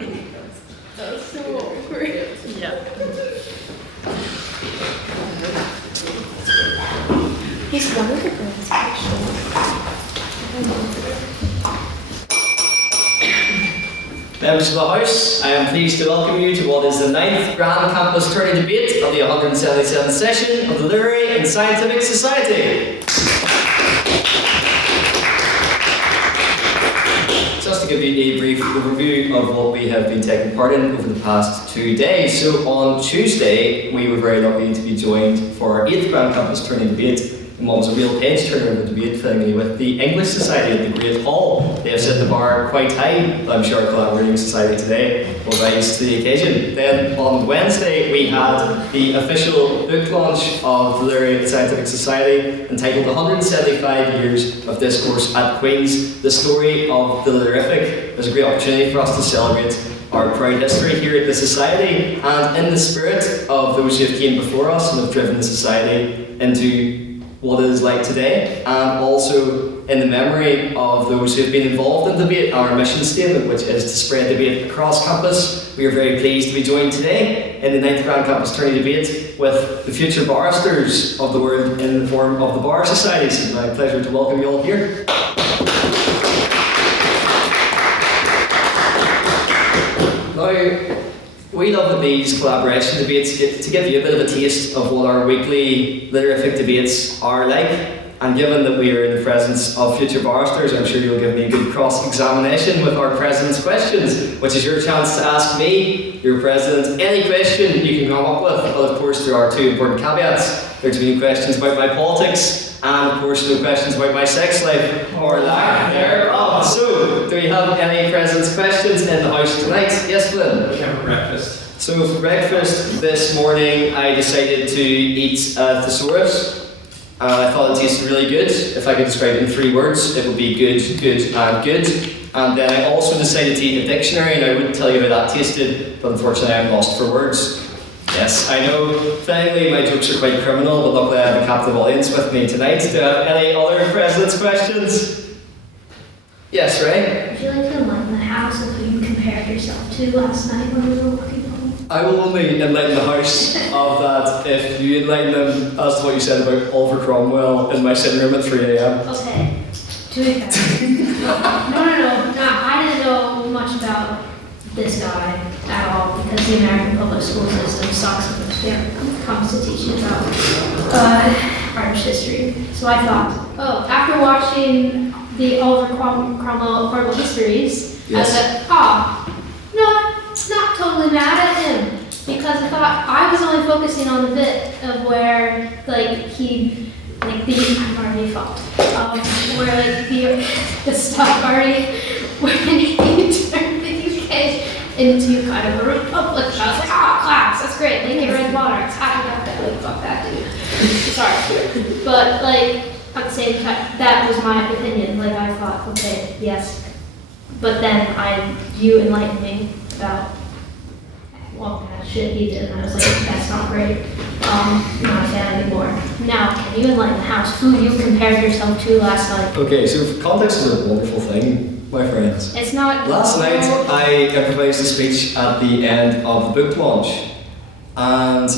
That was so awkward. Yeah. He's one of the girls, actually. Members of the House, I am pleased to welcome you to what is the 9th Grand Campus Tourney debate of the 177th session of the Literary and Scientific Society. Just to give you a brief overview of what we have been taking part in over the past 2 days. So on Tuesday, we were very lucky to be joined for our 8th Grand Campus Tourney debate in what was a real page-turner of a debate, filling with the English Society at the Great Hall. They have set the bar quite high, but I'm sure our collaborating society today will rise to the occasion. Then on Wednesday, we had the official book launch of the Literary and Scientific Society, entitled 175 Years of Discourse at Queen's, the story of the Literarific. There's a great opportunity for us to celebrate our proud history here at the Society, and in the spirit of those who have came before us and have driven the Society into what it is like today, and also in the memory of those who have been involved in debate, our mission statement, which is to spread debate across campus. We are very pleased to be joined today in the 9th Grand Campus Tourney debate with the future barristers of the world in the form of the Bar Society. It's my pleasure to welcome you all here. Now, we love at these collaboration debates to give you a bit of a taste of what our weekly literarific debates are like, and given that we are in the presence of future barristers, I'm sure you'll give me a good cross-examination with our President's questions, which is your chance to ask me, your President, any question you can come up with. But of course there are 2 important caveats. There's to be no questions about my politics, and of course no questions about my sex life, or lack thereof. So, do we have any President's questions in the House tonight? Yes, Flynn? We have a breakfast. So for breakfast this morning, I decided to eat thesaurus. I thought it tasted really good. If I could describe it in 3 words, it would be good, good, and good. And then I also decided to eat a dictionary, and I wouldn't tell you how that tasted, but unfortunately I'm lost for words. Yes, I know, finally my jokes are quite criminal, but luckily I have a captive audience with me tonight. Do I have any other President's questions? Yes, Ray? Would you like to enlighten the House of who you compared yourself to last night when we were walking home? I will only enlighten the House of that if you enlighten them as to what you said about Oliver Cromwell in my sitting room at 3 a.m. Okay, to be fair. No, I didn't know much about this guy at all, because the American public school system sucks when it comes to teaching about Irish history. So I thought, after watching the Oliver Cromwell Horrible Histories, Yes. I was like, no, not totally mad at him, because I thought I was only focusing on the bit of where, I'm already fucked, where the stuff already, when he turned the UK into kind of a republic. I was like, class, that's great, get rid of monarchs, happy about that, fuck that dude. Sorry. But, at the same time, that was my opinion, I thought, okay, yes. But then you enlightened me about what kind of shit he did, and I was like, that's not great. Not a fan anymore. Now, can you enlighten the House who you compared yourself to last night? Okay, so context is a wonderful thing, my friends. It's not. Last night I improvised a speech at the end of the book launch, and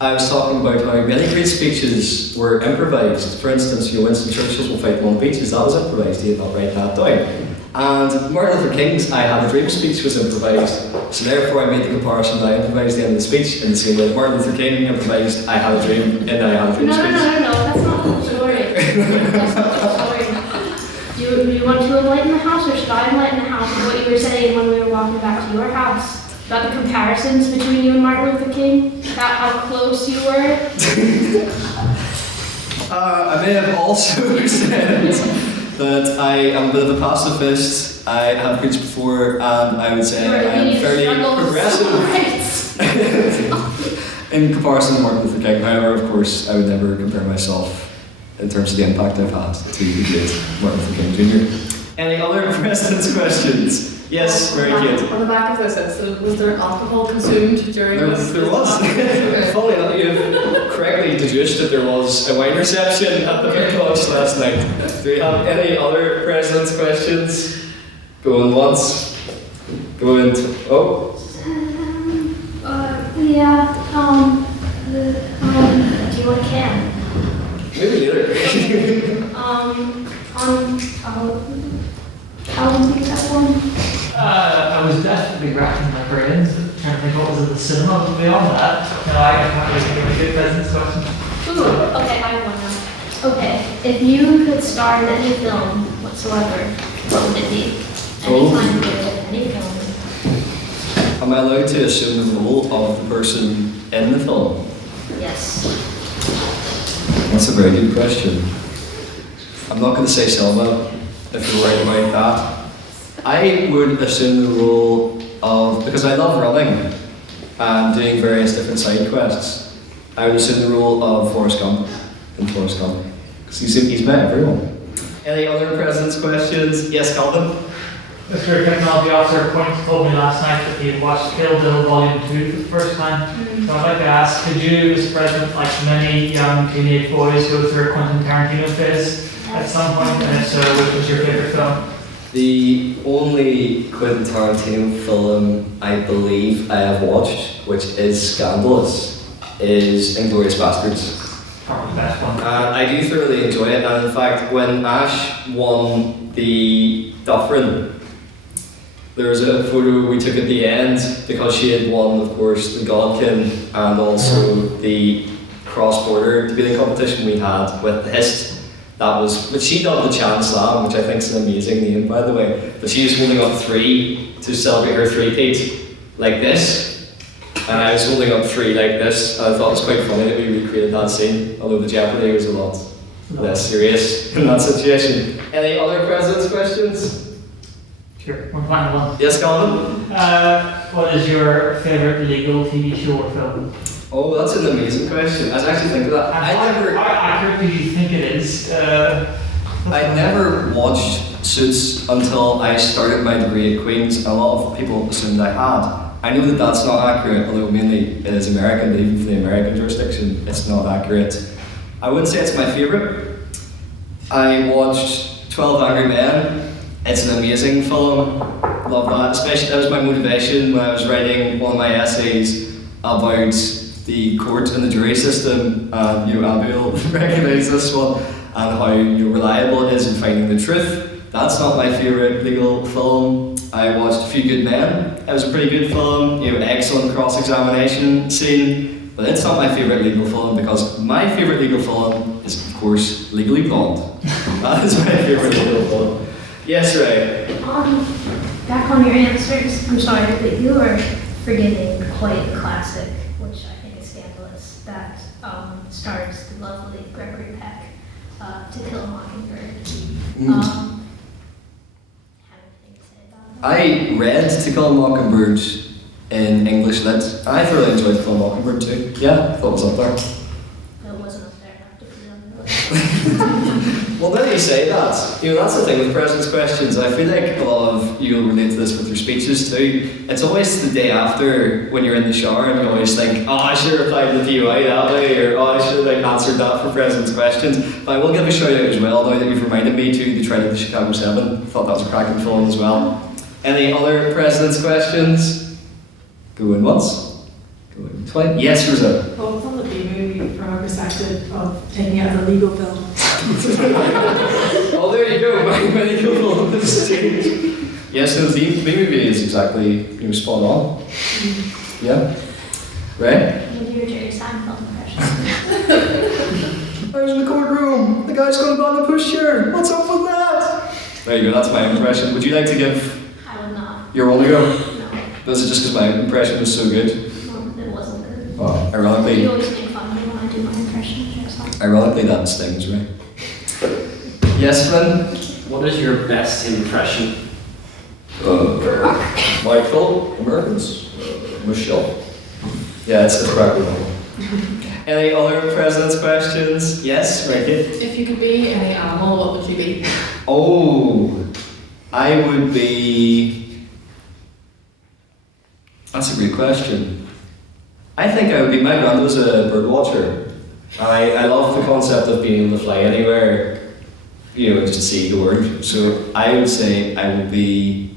I was talking about how many great speeches were improvised. For instance, Winston Churchill's "Will Fight on the Beaches," that was improvised, he did not write that down. And Martin Luther King's "I Have a Dream" speech was improvised, so therefore I made the comparison that I improvised the end of the speech in the same way Martin Luther King improvised "I Have a Dream" in "I Have a Dream" speech. No, that's not the story. That's not the story. Do you want to enlighten the House, or should I enlighten the House of what you were saying when we were walking back to your house? About the comparisons between you and Martin Luther King? About how close you were? I may have also said that I am a bit of a pacifist. I have preached before, and I would say I am fairly progressive in comparison to Martin Luther King. However, of course, I would never compare myself in terms of the impact I've had to the great Martin Luther King Jr. Any other President's questions? Yes, very good. On the back of this, was there alcohol consumed during this? There was. Funny enough, you have correctly deduced that there was a wine reception at the book launch last night. Do we have any other President's questions? Going once, Go into. Oh, Yeah. Do you want a can? maybe later. How do you that one? I was definitely racking my brains, trying to think what was at the cinema, but beyond that, no, I can't really think of a good business question. Ooh, okay, I have one now. Okay, if you could star in any film whatsoever, what would it be? Any time period, any film. Am I allowed to assume the role of the person in the film? Yes. That's a very good question. I'm not going to say Selma, if you're worried about that. I would assume the role of, because I love running and doing various different side quests, I would assume the role of Forrest Gump in Forrest Gump. Because he's met everyone. Any other president's questions? Yes, Calvin? Mr. Technology Officer Point told me last night that he had watched Kill Bill Volume 2 for the first time. So I'd like to ask, could you, Mr. President, like many young teenage boys, go through a Quentin Tarantino phase at some point? And if so, which was your favorite film? The only Quentin Tarantino film I believe I have watched, which is scandalous, is Inglourious Basterds. Probably the best one. I do thoroughly enjoy it, and in fact, when Ash won the Dufferin, there was a photo we took at the end because she had won, of course, the Godkin and also the cross-border debating competition we had with the Hist. That was, but she dubbed the Chan Slam, which I think is an amazing name, by the way. But she was holding up 3 to celebrate her 3-peat, like this. And I was holding up 3 like this. And I thought it was quite funny that we recreated that scene, although the jeopardy was a lot less serious in that situation. Any other president's questions? Sure, one final one. Yes, Calvin? What is your favorite legal TV show or film? Oh, that's an amazing question. I was actually thinking of that. How accurate do you think it is? I never watched Suits until I started my degree at Queen's, and a lot of people assumed I had. I know that that's not accurate, although mainly it is American, but even for the American jurisdiction, it's not accurate. I wouldn't say it's my favourite. I watched 12 Angry Men. It's an amazing film. Love that. Especially, that was my motivation when I was writing one of my essays about the court and the jury system. And Abby will recognise this one, and how reliable it is in finding the truth. That's not my favourite legal film. I watched A Few Good Men. It was a pretty good film, excellent cross-examination scene, but it's not my favourite legal film because my favourite legal film is, of course, Legally Blonde. That is my favourite legal film. Yes, Ray? Back on your answers, I'm sorry, but you are forgetting quite a classic, which I think is scandalous, that stars the lovely Gregory Peck, To Kill a Mockingbird. I read To Kill a Mockingbird in English Lit. I thoroughly enjoyed To Kill a Mockingbird too. Yeah, I thought it was up there. It wasn't up there, I have to put it on the list. Well, now that you say that, that's the thing with president's questions. I feel like a lot of you will relate to this with your speeches too. It's always the day after when you're in the shower and you always think, oh, I should have replied to the POI that way, or oh, I should have answered that for president's questions. But I will give a shout out as well, now that you've reminded me, to the Trial of the Chicago 7. I thought that was a cracking film as well. Any other president's questions? Going once? Going twice? Yes, Rosa. Well, it's on the B-movie from a perspective of taking it as a legal film. Oh, there you go. My legal film on the stage. Yes, so the B-movie is exactly spot on. Yeah. Right? You do your Jerry Seinfeld impression. I was in the courtroom. The guy's going to buy the pushchair. What's up with that? There you go. That's my impression. Would you like to give I would not. your one to go? No, Was it just because my impression was so good? no, it wasn't good. Oh, You ironically, always make fun of me when I do my impression of Jerry Seinfeld. ironically that stings, right? Yes, Flynn? What is your best impression? Michael, Americans, Michelle. Yeah, it's the correct one. Any other president's questions? Yes, Ricky? If you could be any animal, what would you be? Oh, I would be... That's a great question. I think I would be... My granddad was a bird watcher. I love the concept of being able to fly anywhere, just to see the world. So I would say I would be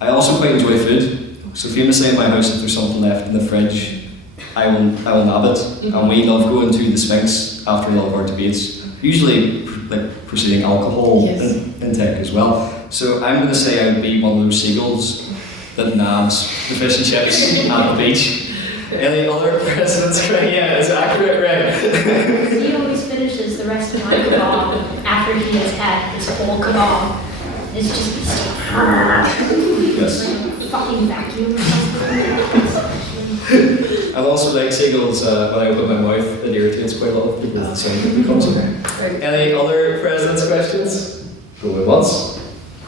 I also quite enjoy food. So famously in my house, if there's something left in the fridge, I will nab it. And we love going to the Sphinx after all of our debates, usually like proceeding alcohol intake as well. So I'm going to say I would be one of those seagulls that nabs the fish and chips at the beach. Any other presidents? Yeah, it's accurate, right? He always finishes the rest of my kebab after he has had his whole kebab. It's just be stuff. Yes. Fucking vacuum or something. I also like seagulls when I open my mouth. It irritates quite a lot of people. The sound that comes in. Any other president's questions? Going once,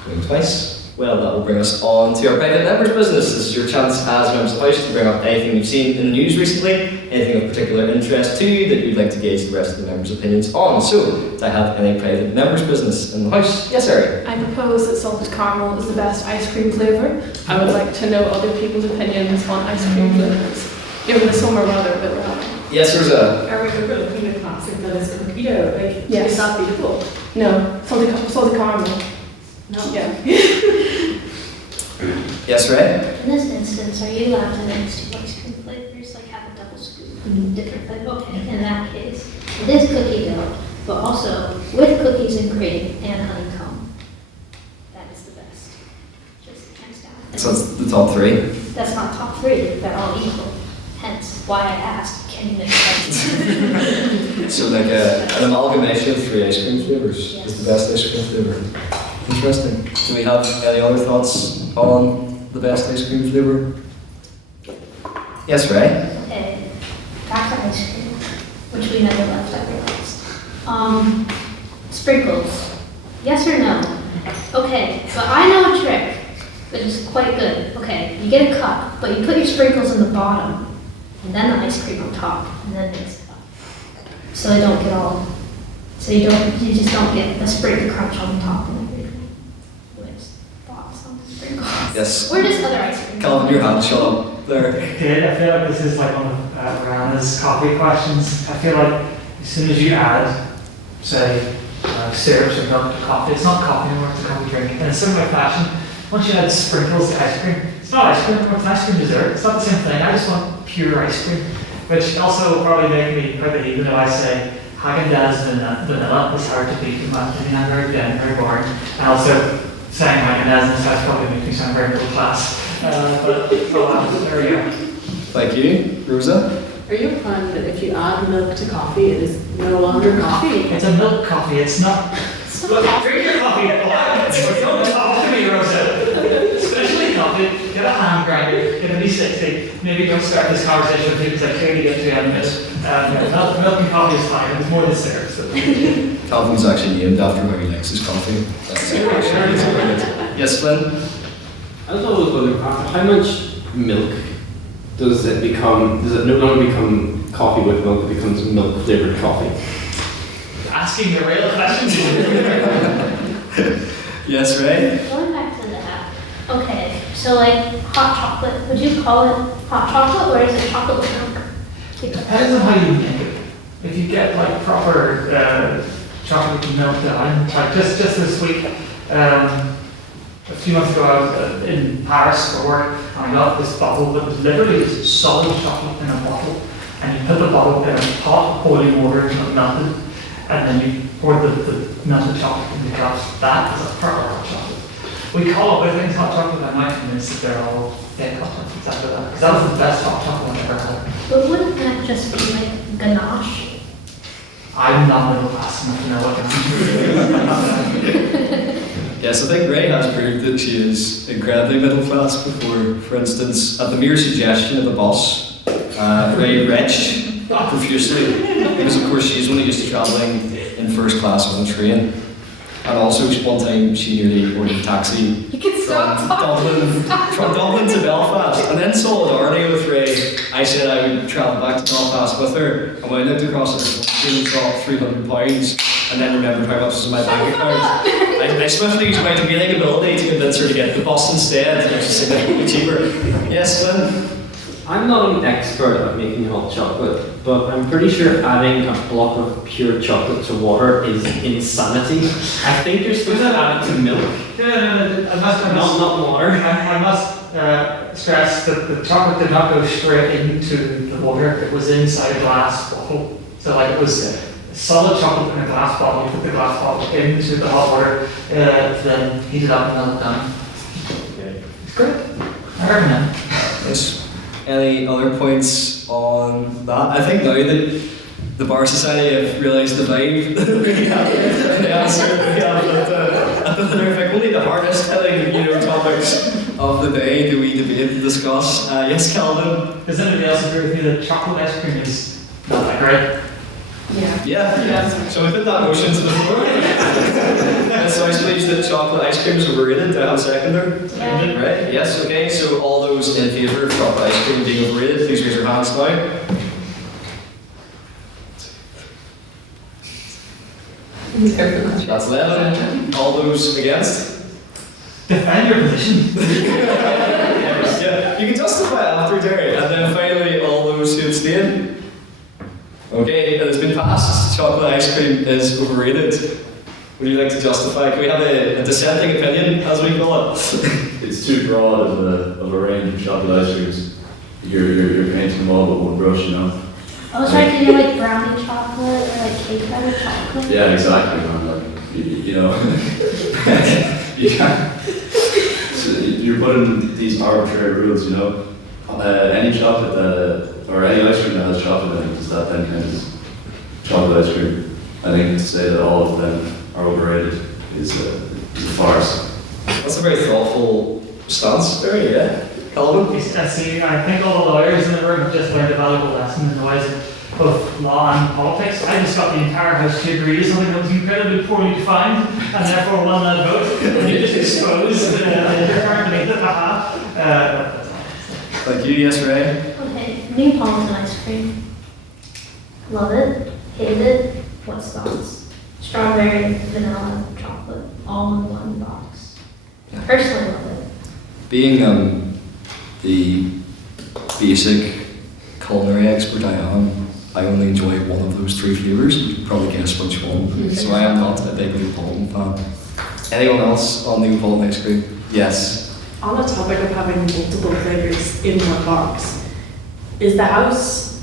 going twice. Well, that will bring us on to our private members' business. This is your chance as members of the House to bring up anything you've seen in the news recently, anything of particular interest to you that you'd like to gauge the rest of the members' opinions on. So, do I have any private members' business in the House? Yes, Harry. I propose that salted caramel is the best ice cream flavour. I would like to know other people's opinions on ice cream flavours, given the summer weather a bit rather. Yes, Rosa. Are we looking at classic that is cookie dough? Like, Yes. is that beautiful? No, salted caramel. No. Yeah. Yes, Ray. In this instance, are you allowed to mix two ice cream flavors, like have a double scoop of different flavors? Okay, in that case, it is cookie dough, but also with cookies and cream and honeycomb. That is the best. Just hands down. So that's the top three. That's not top three, they're all equal. Hence why I asked, can you mix So like an amalgamation of three ice cream flavours Yes. is the best ice cream flavour. Interesting. Do we have any other thoughts on the best ice cream flavour? Yes, Ray? Okay, back to ice cream, which we never left, I realized. Sprinkles, yes or no? Okay, but I know a trick, which is quite good. Okay, you get a cup, but you put your sprinkles in the bottom, and then the ice cream on top, and then mix it up. So they don't get all, you just don't get the sprinkle crunch on the top and everything. Which thoughts on the sprinkles? Yes. Or just other ice cream. Calvin, your hand, shut up there. Good. I feel like this is like one of Rihanna's coffee questions. I feel like as soon as you add, say, syrups or milk to coffee, it's not coffee anymore, it's a coffee drink. And in a similar fashion, once you add sprinkles to ice cream, it's not ice cream anymore, it's an ice cream dessert. It's not the same thing. I just want pure ice cream, which also will probably make me quite even though I say Haagen-Dazs vanilla is hard to beat in my opinion. I'm very bland, very boring. And also saying Haagen-Dazs in South probably makes me sound very middle class. But there we go. Thank you. Rosa? Are you implying that if you add milk to coffee, it is no longer coffee? It's a milk coffee, it's not. Look, drink your coffee. Don't talk to me, Rosa. Especially coffee. Get a hand grinder, get a V60. Maybe don't start this conversation with me because I clearly get to end it. Milk and coffee is fine. It's more than syrup. So. Calvin's actually named after how he likes his coffee. That's yes, Flynn? I was always wondering, after how much milk does it no longer become coffee with milk, it becomes milk flavoured coffee? Asking the real questions. Yes, Ray? Going back to that, okay, so like hot chocolate, would you call it hot chocolate or is it chocolate with milk? It depends on how you make it. If you get like proper chocolate with milk down, like just this week, a few months ago I was in Paris for work and I got this bottle that was literally just solid chocolate in a bottle, and you put the bottle in a pot of boiling water until it melted, and then you pour the melted chocolate in the cups. That is a proper hot chocolate. We call other things hot chocolate, I'm not convinced that they're all fake hot chocolates after that, because that was the best hot chocolate I've ever had. But wouldn't that just be like ganache? I'm not middle class enough to know what ganache is. Yes, I think Ray has proved that she is incredibly middle class before. For instance, at the mere suggestion of the boss, Ray retched profusely because of course she's only used to travelling in first class on a train. And also one time she nearly ordered a taxi You can stop talking. from Dublin to Belfast. And in solidarity with Ray, I said I would travel back to Belfast with her. And when I looked across at her phone, she saw £300 and then remembered how much was in my bank account. I swiftly used my debating ability to convince her to get the bus instead, which is significantly cheaper. Yes, Lynn? I'm not an expert at making hot chocolate, but I'm pretty sure adding a block of pure chocolate to water is insanity. I think you're supposed to add it to milk, not water. I must stress that the chocolate did not go straight into the water. It was inside a glass bottle. So like it was solid chocolate in a glass bottle. You put the glass bottle into the hot water, then heat it up and melt it down. Okay. It's great. I recommend. Yes. Any other points on that? I think now that the Bar Society have realised the vibe we have, the answer we have at the Thunderfic. Only the hardest hitting, topics of the day do we debate and discuss. Yes, Calvin? Does anybody else agree with you that chocolate ice cream is not that great? Yeah. Yeah. So we put that motion to the floor. So I suppose that chocolate ice cream is overrated. Do I have a seconder? Yeah. Right? Yes, okay. So all those in favour of chocolate ice cream being overrated, please raise your hands now. That's 11. All those against? Defend your position. Yeah, you can justify it after, Jerry. And then finally, all those who abstain. Okay, it has been passed. Chocolate ice cream is overrated. Would you like to justify? Can we have a dissenting opinion, as we call it? It's too broad of a range of chocolate ice creams. You're painting them all with one brush, I was trying to do like brownie chocolate or like cake batter chocolate. Yeah, exactly, man. Like, you can't. So you're putting these arbitrary rules, Any chocolate or any ice cream that has chocolate in it, does that then count as chocolate ice cream? I think to say that all of them are overrated is a farce. That's a very thoughtful stance, Jerry, yeah. Calvin? I see. I think all the lawyers in the room have just learned a valuable lesson in the ways of both law and politics. I just got the entire House to agree to something that was incredibly poorly defined and therefore won that vote. And you just exposed the current beneath it. Thank you, yes, Ray. Okay, Neapolitan ice cream. Love it, hate it. What's thoughts? Strawberry, vanilla, chocolate, all in one box. Personally love it. Being the basic culinary expert I am, I only enjoy one of those three flavours. You can probably guess which one. So I am not a big Neapolitan fan. Anyone else on Neapolitan ice cream? Yes. On the topic of having multiple flavors in one box, would the house,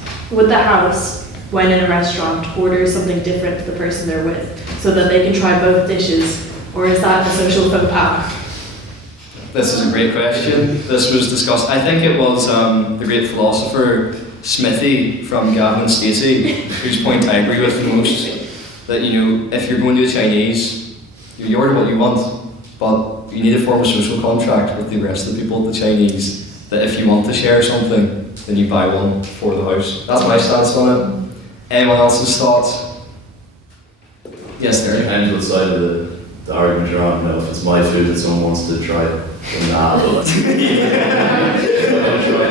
when in a restaurant, order something different to the person they're with so that they can try both dishes, or is that a social faux pas? This is a great question. This was discussed. I think it was the great philosopher Smithy from Gavin and Stacey, whose point I agree with the most. That if you're going to the Chinese, you order what you want, but you need to form a social contract with the rest of the people at the Chinese. That if you want to share something, then you buy one for the house. That's my stance on it. Anyone else's thoughts? Yes, It there. depends what side of the argument you're on. If it's my food that someone wants to try, then nah, but try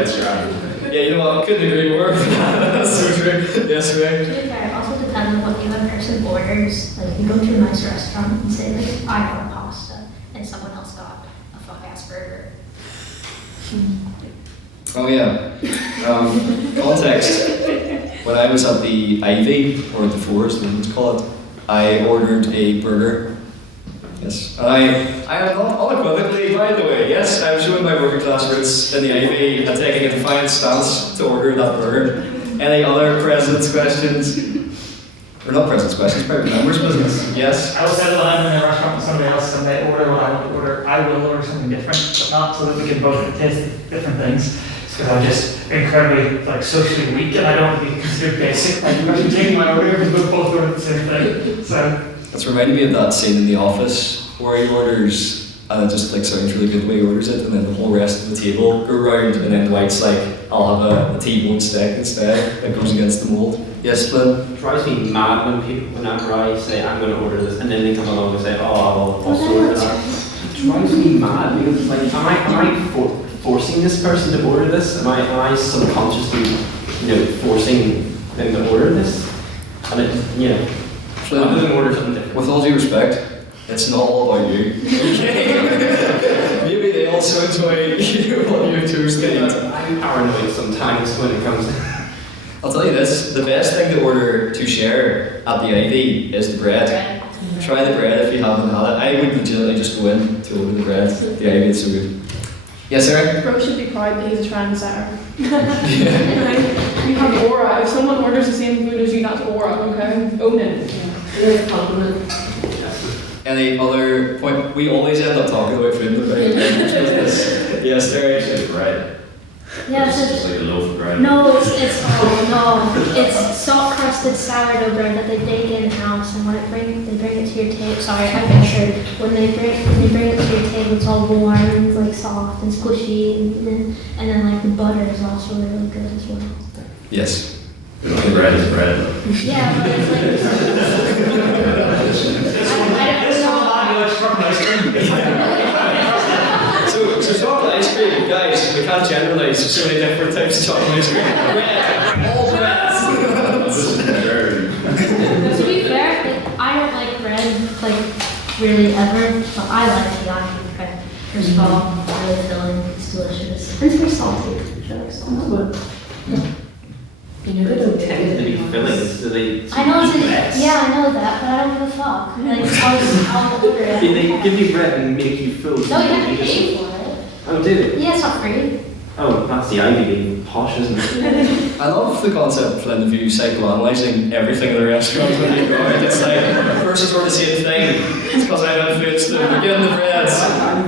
it's grand. Yeah, you know what? I couldn't agree more. That's so true. Yes, Ray. To be fair, it also depends on what the other person orders. Like, you go to a nice restaurant and say, like, I got pasta, and someone else got a fuck-ass burger. Oh yeah. Context. When I was at the Ivy, or the Forest, what it's called, I ordered a burger. Yes. And I am not unequivocally, by the way, yes, I'm showing my working class roots in the Ivy and taking a defiant stance to order that burger. Any other president's questions? Or not president's questions, private members' business. Yes. I will say that when I'm in a restaurant with somebody else and they order what I want to order, I will order something different, but not so that we can both taste different things. Because I'm just incredibly socially weak and I don't want to be considered basic. Like, I'm taking my order because we're both ordering the same thing. So. It's reminded me of that scene in The Office where he orders, and it just sounds really good the way he orders it, and then the whole rest of the table go round, and then Dwight's like, I'll have a T-bone steak instead. It goes against the mould. Yes, Flynn? It drives me mad whenever I say I'm going to order this, and then they come along and say, oh, I'll also order that. It drives me mad because am I forcing this person to order this? Am I subconsciously, forcing them to order this? And it, Flynn, rather than order something different. with all due respect, It's not all about you. Okay? Maybe they also enjoy what you Tuesday. I'm paranoid sometimes when it comes to I'll tell you this, the best thing to order to share at the Ivy is the bread. Try the bread if you haven't had it. I would legitimately just go in to order the bread. The Ivy is so good. Yes, sir? Bro should be proud that he's a trendsetter. You have aura. If someone orders the same food as you, that's aura, okay? Own it. It's a compliment. Any other point? We always end up talking about food in the business. Yes, there is. It's bread. Yeah, It's so just like a loaf of bread. no, it's soft crusted sourdough bread that they bake in house, and when they bring it to your table. Sorry, I pictured when they bring it to your table, it's all warm and like soft and squishy, and then like the butter is also really good as well. Yes. The bread is bread. Though. Yeah, but it's like So chocolate ice cream, guys, we can't generalise so many different types of chocolate ice cream. Bread, all breads. To be fair, like, I don't like bread like really ever, but I like the icing bread. First of all, it's really filling, it's delicious. And it's very salty. I like salt. You know, they don't tend to be fillings, do they? I know it's Breads. yeah, I know that, but I don't give a fuck. Like, I'll order it. Do they give you bread and make you full? No, you have to pay for it. Oh, do they? Yeah, it's not free. Oh, that's the Ivy being posh, isn't it? I love the concept, Flynn, of you psychoanalyzing everything in the restaurant when you go out. It's like, persons were the same thing. It's because I have food, so we're getting the breads. I'm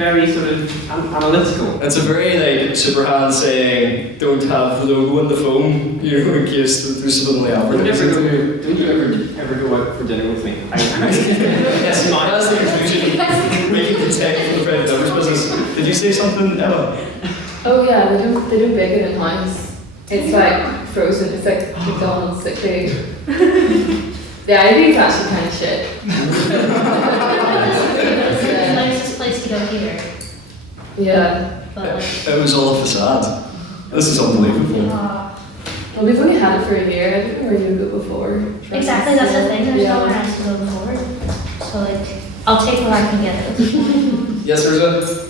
very sort of analytical. It's a very like Superhand saying, don't have the logo on the phone, you know, in case there's something like Don't advertising. you ever go out for dinner with me? Yes, that's the conclusion. Making the tech for the private members business. Did you say something, Emma? Oh yeah, they don't bake it in house. It's like frozen. It's like McDonald's sick food. Yeah, I think it's actually kind of shit. It's the nicest place to go here. Yeah. But like, It was all a facade. This is unbelievable. Well, we've only had it for a year. I don't know where you go before. exactly, that's the thing. There's Yeah. nowhere else to go before. So like, I'll take where I can get it. Yes, Rosa?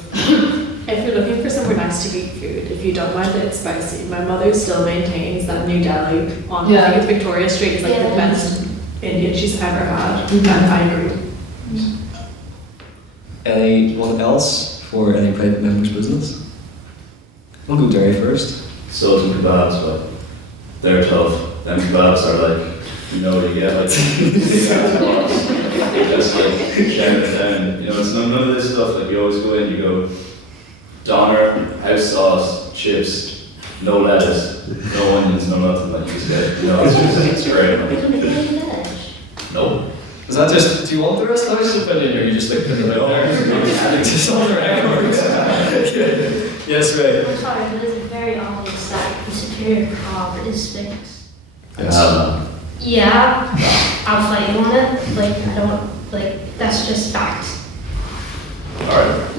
If you're looking for somewhere nice to eat food, if you don't mind that it's spicy, my mother still maintains that New Delhi on Yeah. I think it's Victoria Street is like the Yeah. best Indian she's ever had. And I agree. Anyone else for any private members business? We'll go Derry first. Sultan kebabs, but they're tough. Them kebabs are like, you know, you get like big ass box. Just like shout it down. You know, it's none of this stuff. Like you always go in, you go doner, house sauce, chips, no lettuce, no onions, no nothing. Like you just get, you know, it's great. Like, no. Is that just, do you want the rest of the house's opinion, or you just like putting it out there? Just on the record. Yes, right. I'm sorry, but it's very obvious that the superior cob is fixed. Yes. Yeah, I'll fight you on it. Like, I don't, like, that's just fact. Alright.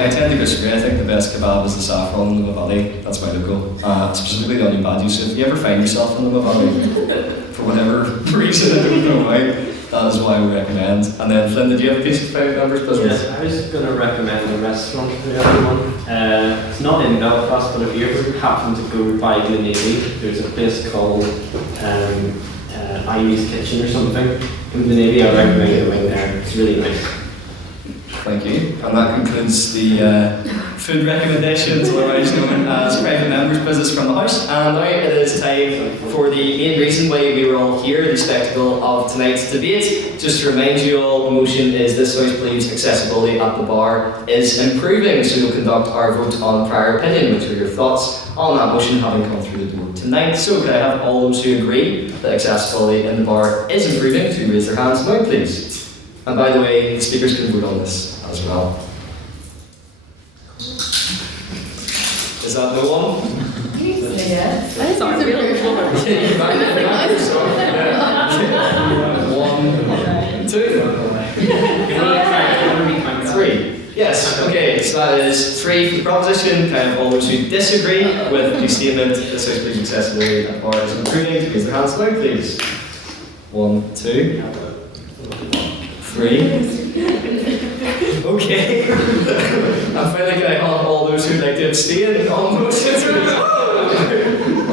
I tend to disagree. I think the best kebab is the saffron in the Valley. That's my local. Specifically the onion bhaji. So if you ever find yourself in the Valley, for whatever reason, I don't know why, that is what I would recommend. And then Flynn, did you have a piece of private members business? Yes, I was going to recommend a restaurant for everyone. It's not in Belfast, but if you ever happen to go by Glenaby, there's a place called Ivy's Kitchen or something in Glenaby. I recommend going there. It's really nice. Thank you. And that concludes the food recommendations, otherwise known as private members business from the house. And now it is time for the main reason why we were all here, the spectacle of tonight's debate. Just to remind you all, the motion is this house believes accessibility at the bar is improving. So we'll conduct our vote on prior opinion, which are your thoughts on that motion having come through the door tonight. So can I have all those who agree that accessibility in the bar is improving to raise their hands now, please? And by the way, the speakers can vote on this as well. Is that no one? Yes. I thought it really One, two, three. Yes, okay, so that is three for the proposition. Can I have all those who disagree with the statement, this house believes accessibility at bars is improving, to raise their hands now, please. 1, 2. 3. Okay. I'm finally going to help all those who'd like to abstain on those answers.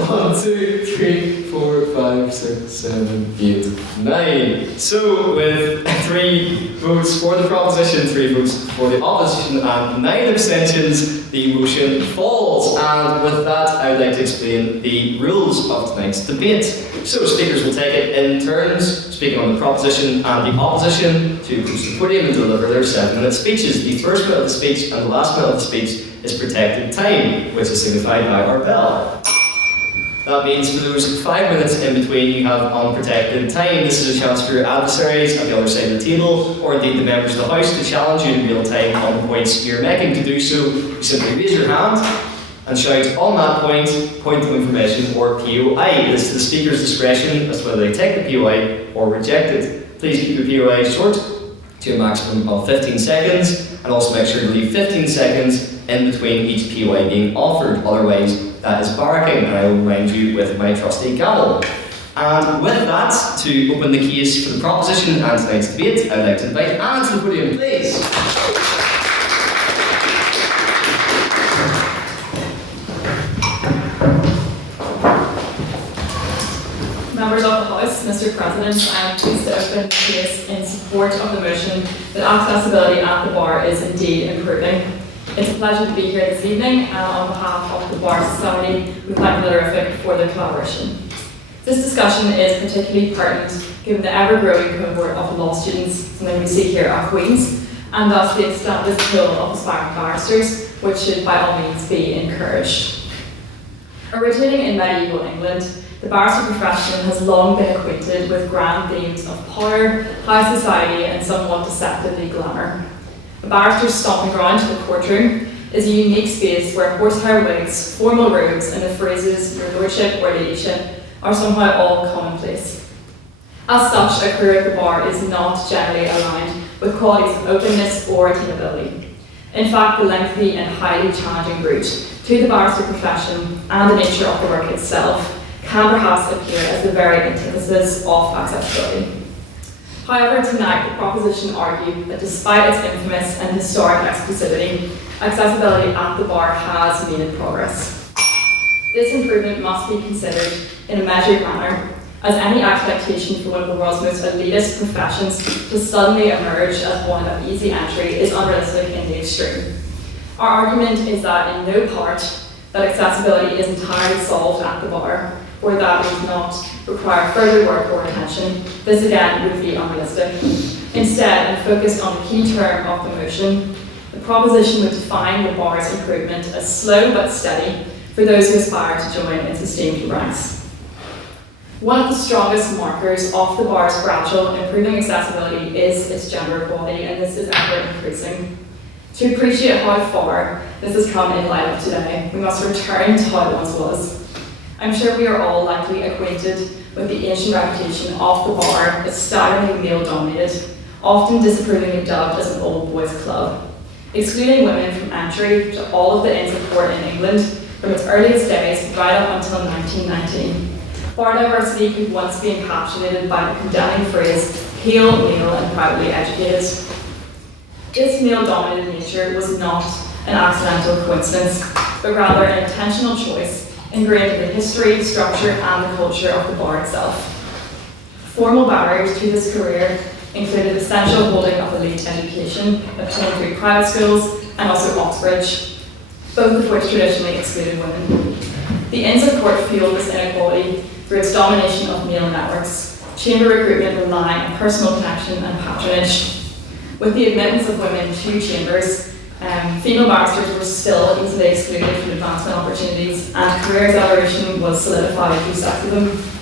1, 2, 3, 4, 5, 6, 7, 8, 9. So, with 3 votes for the proposition, 3 votes for the opposition, and 9 abstentions, the motion falls. And with that, I would like to explain the rules of tonight's debate. So, speakers will take it in turns, speaking on the proposition and the opposition, to approach the podium and deliver their 7-minute speeches. The first minute of the speech and the last minute of the speech is protected time, which is signified by our bell. That means for those 5 minutes in between, you have unprotected time. This is a chance for your adversaries at the other side of the table, or indeed the members of the House, to challenge you in real time on the points you're making. To do so, you simply raise your hand and shout on that point of information or POI. It is to the speaker's discretion as to whether they take the POI or reject it. Please keep your POI short to a maximum of 15 seconds, and also make sure to leave 15 seconds in between each POI being offered. Otherwise, that is barracking, and I will remind you with my trusty gavel. And with that, to open the case for the proposition and tonight's debate, I'd like to invite Anne to the podium, please. Members of the House, Mr. President, I am pleased to open the case in support of the motion that accessibility at the bar is indeed improving. It's a pleasure to be here this evening, and on behalf of the Bar Society, we thank Literafic for their collaboration. This discussion is particularly pertinent given the ever-growing cohort of law students, something we see here at Queen's, and thus the extended pool of aspiring barristers, which should by all means be encouraged. Originating in medieval England, the barrister profession has long been acquainted with grand themes of power, high society, and somewhat deceptively glamour. A barrister's stomping ground, the courtroom, is a unique space where horsehair wigs, formal robes, and the phrases your lordship or ladyship are somehow all commonplace. As such, a career at the bar is not generally aligned with qualities of openness or attainability. In fact, the lengthy and highly challenging route to the barrister profession and the nature of the work itself can perhaps appear as the very antithesis of accessibility. However, tonight the proposition argued that despite its infamous and historic exclusivity, accessibility at the bar has made progress. This improvement must be considered in a measured manner, as any expectation for one of the world's most elitist professions to suddenly emerge as one of easy entry is unrealistic in the extreme. Our argument is that in no part that accessibility is entirely solved at the bar, or that it does not require further work or attention. This again would be unrealistic. Instead, and focused on the key term of the motion, the proposition would define the bar's improvement as slow but steady for those who aspire to join its esteemed ranks. One of the strongest markers of the bar's gradual improving accessibility is its gender equality, and this is ever increasing. To appreciate how far this has come in light of today, we must return to how it once was. I'm sure we are all likely acquainted with the ancient reputation of the bar as staggeringly male-dominated, often disapprovingly dubbed as an old boys' club, excluding women from entry to all of the Inns of Court in England from its earliest days right up until 1919. Bar diversity could once be encapsulated by the condemning phrase, pale, male, and privately educated. This male-dominated nature was not an accidental coincidence, but rather an intentional choice ingrained in the history, structure, and the culture of the bar itself. Formal barriers to this career included essential holding of elite education, obtained through private schools, and also Oxbridge, both of which traditionally excluded women. The Inns of Court fueled this inequality through its domination of male networks, chamber recruitment relying on personal connection and patronage. With the admittance of women to chambers, female barristers were still easily excluded from advancement opportunities, and career acceleration was solidified through sexism.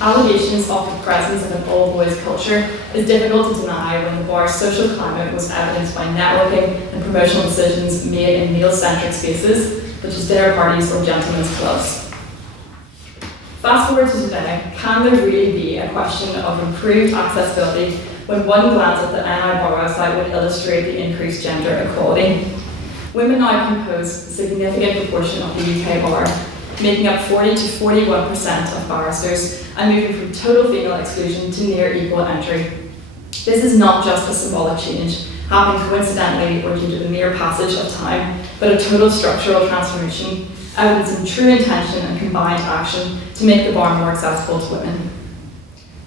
Allegations of the presence of an all-boys culture is difficult to deny when the bar's social climate was evidenced by networking and promotional decisions made in male-centric spaces, such as dinner parties or gentlemen's clubs. Fast forward to today, can there really be a question of improved accessibility when one glance at the NI Bar website would illustrate the increased gender equality? Women now compose a significant proportion of the UK bar, making up 40 to 41% of barristers and moving from total female exclusion to near equal entry. This is not just a symbolic change, happening coincidentally or due to the mere passage of time, but a total structural transformation, evidencing true intention and combined action to make the bar more accessible to women.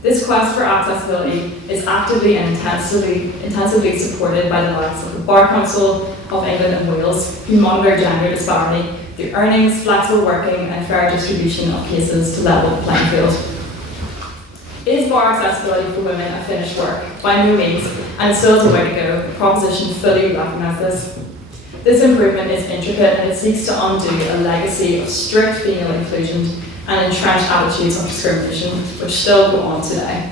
This quest for accessibility is actively and intensively supported by the likes of the Bar Council of England and Wales, who monitor gender disparity through earnings, flexible working and fair distribution of cases to level the playing field. Is bar accessibility for women a finished work? By no means, and still has a way to go. The proposition fully recognises this. This improvement is intricate and it seeks to undo a legacy of strict female inclusion and entrenched attitudes of discrimination, which still go on today.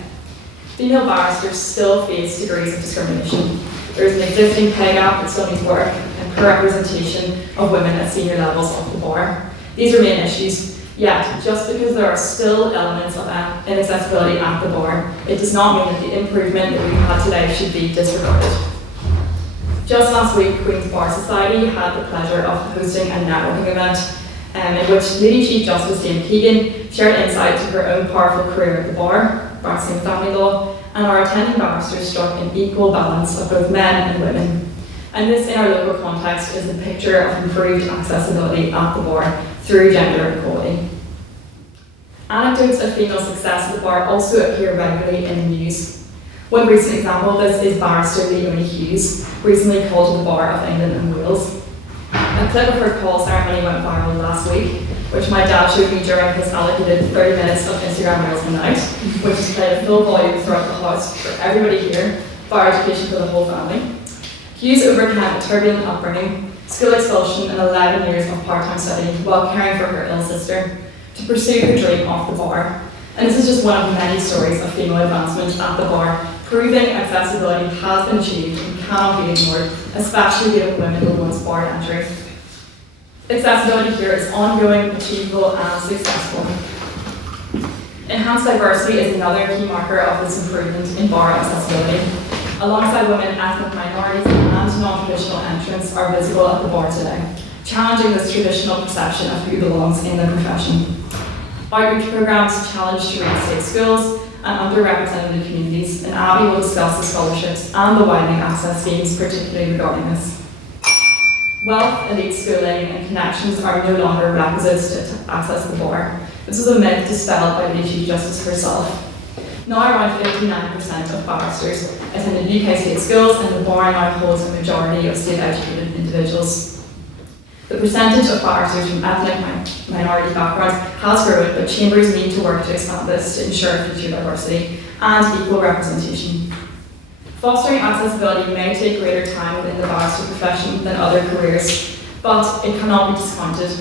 Female barristers still face degrees of discrimination. There is an existing pay gap that still needs work and poor representation of women at senior levels of the bar. These remain issues, yet just because there are still elements of inaccessibility at the bar, it does not mean that the improvement that we've had today should be disregarded. Just last week, Queen's Bar Society had the pleasure of hosting a networking event in which Lady Chief Justice Dame Keegan shared insight to her own powerful career at the bar, practicing family law, and our attending barristers struck an equal balance of both men and women. And this, in our local context, is a picture of improved accessibility at the bar through gender equality. Anecdotes of female success at the bar also appear regularly in the news. One recent example of this is barrister Leonie Hughes, recently called to the Bar of England and Wales. A clip of her call ceremony went viral last week, which my dad showed me during his allocated 30 minutes of Instagram Reels a night, which is played at full volume throughout the house for everybody here, bar education for the whole family. Hughes overcame a turbulent upbringing, school expulsion and 11 years of part-time study while caring for her ill sister, to pursue her dream off the bar. And this is just one of many stories of female advancement at the bar, proving accessibility has been achieved and cannot be ignored, especially given women were once barred entry. Accessibility here is ongoing, achievable and successful. Enhanced diversity is another key marker of this improvement in bar accessibility. Alongside women, ethnic minorities and non-traditional entrants are visible at the bar today, challenging this traditional perception of who belongs in the profession. Outreach programs challenge to reach state schools and underrepresented communities, and Abby will discuss the scholarships and the widening access schemes, particularly regarding this. Wealth, elite schooling, and connections are no longer requisites to access the bar. This was a myth dispelled by the Chief Justice herself. Now around 59% of barristers attended UK state schools, and the bar now holds a majority of state-educated individuals. The percentage of barristers from ethnic minority backgrounds has grown, but chambers need to work to expand this to ensure future diversity and equal representation. Fostering accessibility may take greater time within the barrister profession than other careers, but it cannot be discounted.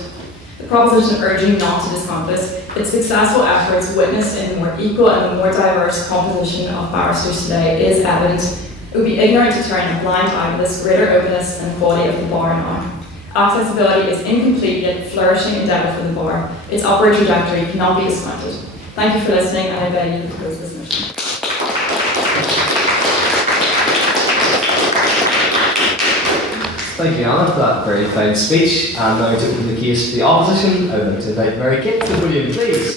The proposition urging not to discount this, its successful efforts witnessed in a more equal and more diverse composition of barristers today is evident. It would be ignorant to turn a blind eye to this greater openness and quality of the bar now. Accessibility is incomplete yet flourishing endeavour for the bar. Its upward trajectory cannot be discounted. Thank you for listening, and I beg you to propose this motion. Thank you, Anna, for that very fine speech. And now to open the case for the opposition, I would like to invite Mary Kate to the podium, please.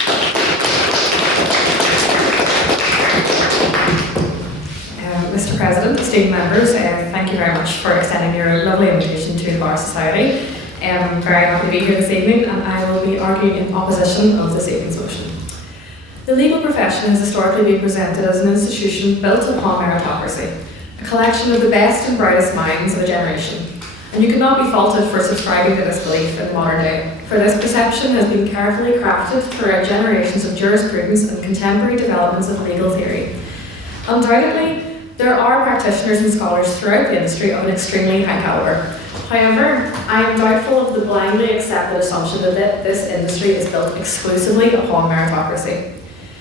Mr. President, esteemed members, thank you very much for extending your lovely invitation to the Bar Society. I'm very happy to be here this evening, and I will be arguing in opposition of this evening's motion. The legal profession has historically been presented as an institution built upon meritocracy, a collection of the best and brightest minds of a generation. And you cannot be faulted for subscribing to this belief in the modern day, for this perception has been carefully crafted throughout generations of jurisprudence and contemporary developments of legal theory. Undoubtedly, there are practitioners and scholars throughout the industry of an extremely high caliber. However, I am doubtful of the blindly accepted assumption that this industry is built exclusively upon meritocracy.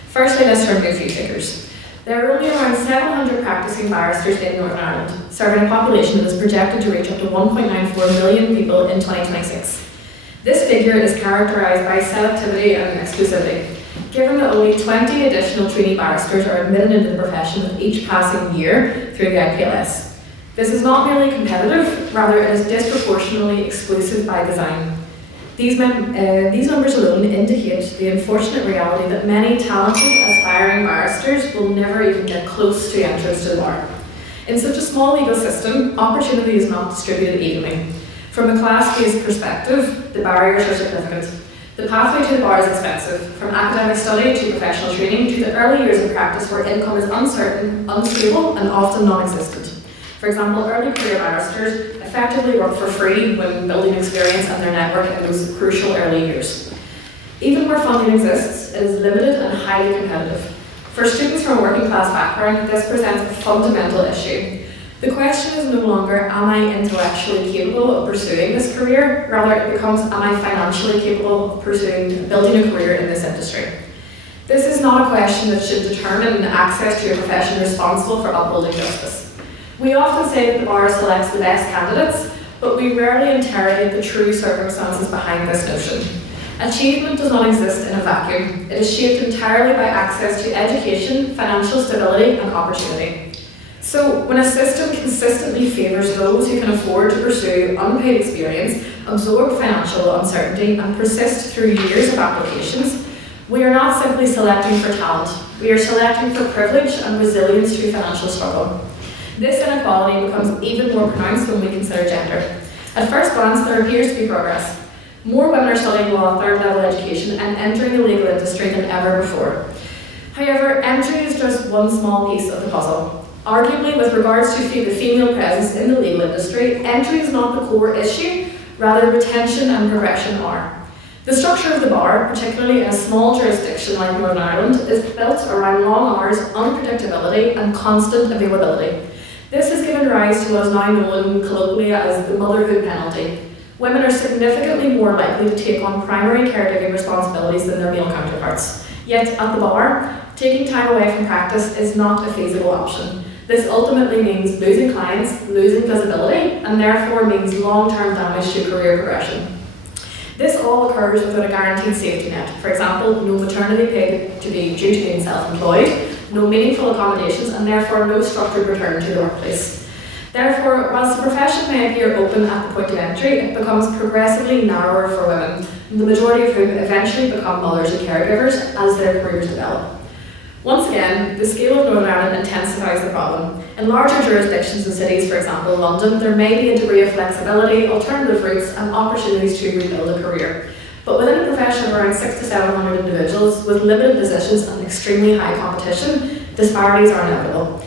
Firstly, let's turn to a few figures. There are only around 700 practicing barristers in Northern Ireland, serving a population that is projected to reach up to 1.94 million people in 2026. This figure is characterised by selectivity and exclusivity, given that only 20 additional trainee barristers are admitted into the profession with each passing year through the IPLS. This is not merely competitive, rather it is disproportionately exclusive by design. These numbers alone indicate the unfortunate reality that many talented, aspiring barristers will never even get close to entrance to the bar. In such a small legal system, opportunity is not distributed evenly. From a class-based perspective, the barriers are significant. The pathway to the bar is expensive, from academic study to professional training to the early years of practice where income is uncertain, unstable, and often non-existent. For example, early career barristers effectively work for free when building experience and their network in those crucial early years. Even where funding exists, it is limited and highly competitive. For students from a working class background, this presents a fundamental issue. The question is no longer, am I intellectually capable of pursuing this career? Rather, it becomes, am I financially capable of building a career in this industry? This is not a question that should determine access to a profession responsible for upholding justice. We often say that the bar selects the best candidates, but we rarely interrogate the true circumstances behind this notion. Achievement does not exist in a vacuum. It is shaped entirely by access to education, financial stability, and opportunity. So, when a system consistently favours those who can afford to pursue unpaid experience, absorb financial uncertainty, and persist through years of applications, we are not simply selecting for talent. We are selecting for privilege and resilience to financial struggle. This inequality becomes even more pronounced when we consider gender. At first glance, there appears to be progress. More women are studying law, third-level education, and entering the legal industry than ever before. However, entry is just one small piece of the puzzle. Arguably, with regards to the female presence in the legal industry, entry is not the core issue, rather retention and progression are. The structure of the bar, particularly in a small jurisdiction like Northern Ireland, is built around long hours, unpredictability, and constant availability. This has given rise to what is now known colloquially as the motherhood penalty. Women are significantly more likely to take on primary caregiving responsibilities than their male counterparts. Yet at the bar, taking time away from practice is not a feasible option. This ultimately means losing clients, losing visibility, and therefore means long-term damage to career progression. This all occurs without a guaranteed safety net. For example, no maternity pay to be due to being self-employed, no meaningful accommodations, and therefore no structured return to the workplace. Therefore, whilst the profession may appear open at the point of entry, it becomes progressively narrower for women, the majority of whom eventually become mothers and caregivers as their careers develop. Once again, the scale of Northern Ireland intensifies the problem. In larger jurisdictions and cities, for example London, there may be a degree of flexibility, alternative routes, and opportunities to rebuild a career. But within a profession of around 600 to 700 individuals with limited positions and extremely high competition, disparities are inevitable.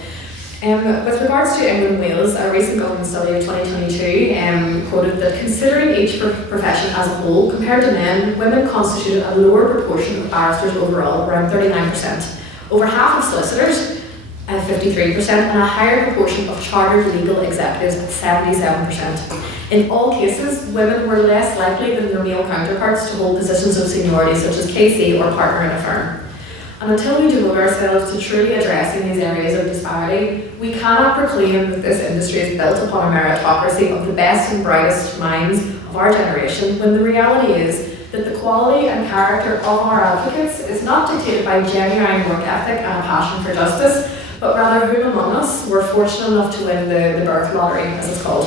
With regards to England and Wales, a recent government study of 2022 quoted that considering each profession as a whole, compared to men, women constituted a lower proportion of barristers overall, around 39%. Over half of solicitors, 53%, and a higher proportion of chartered legal executives at 77%. In all cases, women were less likely than their male counterparts to hold positions of seniority such as KC or partner in a firm. And until we devote ourselves to truly addressing these areas of disparity, we cannot proclaim that this industry is built upon a meritocracy of the best and brightest minds of our generation, when the reality is that the quality and character of our advocates is not dictated by genuine work ethic and a passion for justice, but rather whom among us were fortunate enough to win the birth lottery, as it's called.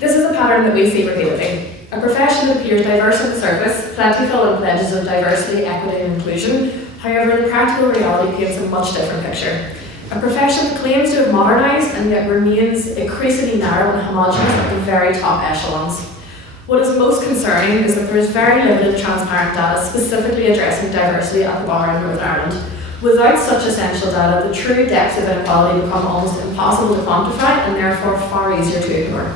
This is a pattern that we see repeatedly. A profession that appears diverse on the surface, plentiful in pledges of diversity, equity and inclusion. However, the practical reality paints a much different picture. A profession that claims to have modernised and yet remains increasingly narrow and homogenous at the very top echelons. What is most concerning is that there is very limited transparent data specifically addressing diversity at the bar in Northern Ireland. Without such essential data, the true depths of inequality become almost impossible to quantify and therefore far easier to ignore.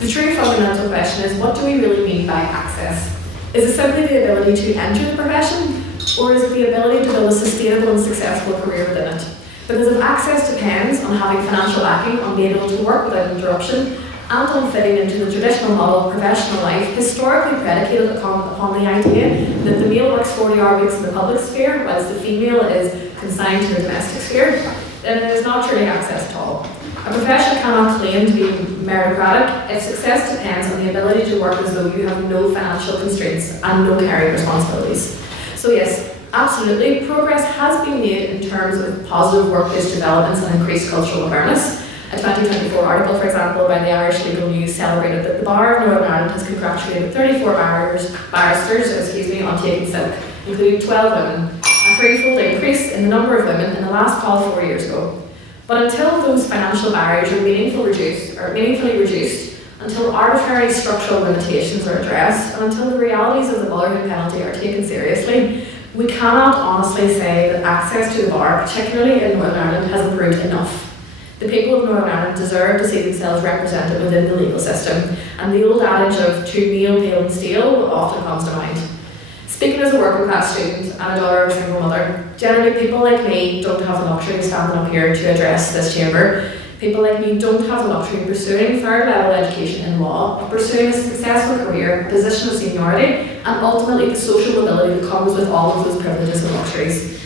The true fundamental question is, what do we really mean by access? Is it simply the ability to enter the profession, or is it the ability to build a sustainable and successful career within it? Because if access depends on having financial backing, on being able to work without interruption, and on fitting into the traditional model of professional life, historically predicated upon the idea that the male works 40-hour weeks in the public sphere, whilst the female is consigned to the domestic sphere, then it is not truly access at all. A profession cannot claim to be meritocratic if success depends on the ability to work as though you have no financial constraints and no caring responsibilities. So yes, absolutely, progress has been made in terms of positive workplace developments and increased cultural awareness. A 2024 article, for example, by the Irish Legal News celebrated that the Bar of Northern Ireland has congratulated 34 barristers on taking silk, including 12 women, a threefold increase in the number of women in the last call 4 years ago. But until those financial barriers are meaningfully reduced, until arbitrary structural limitations are addressed, and until the realities of the motherhood penalty are taken seriously, we cannot honestly say that access to the bar, particularly in Northern Ireland, has improved enough. The people of Northern Ireland deserve to see themselves represented within the legal system, and the old adage of to kneel, pale and steal often comes to mind. Speaking as a working class student and a daughter of a single mother, generally people like me don't have the luxury of standing up here to address this chamber. People like me don't have the luxury of pursuing third level education in law, of pursuing a successful career, a position of seniority, and ultimately the social mobility that comes with all of those privileges and luxuries.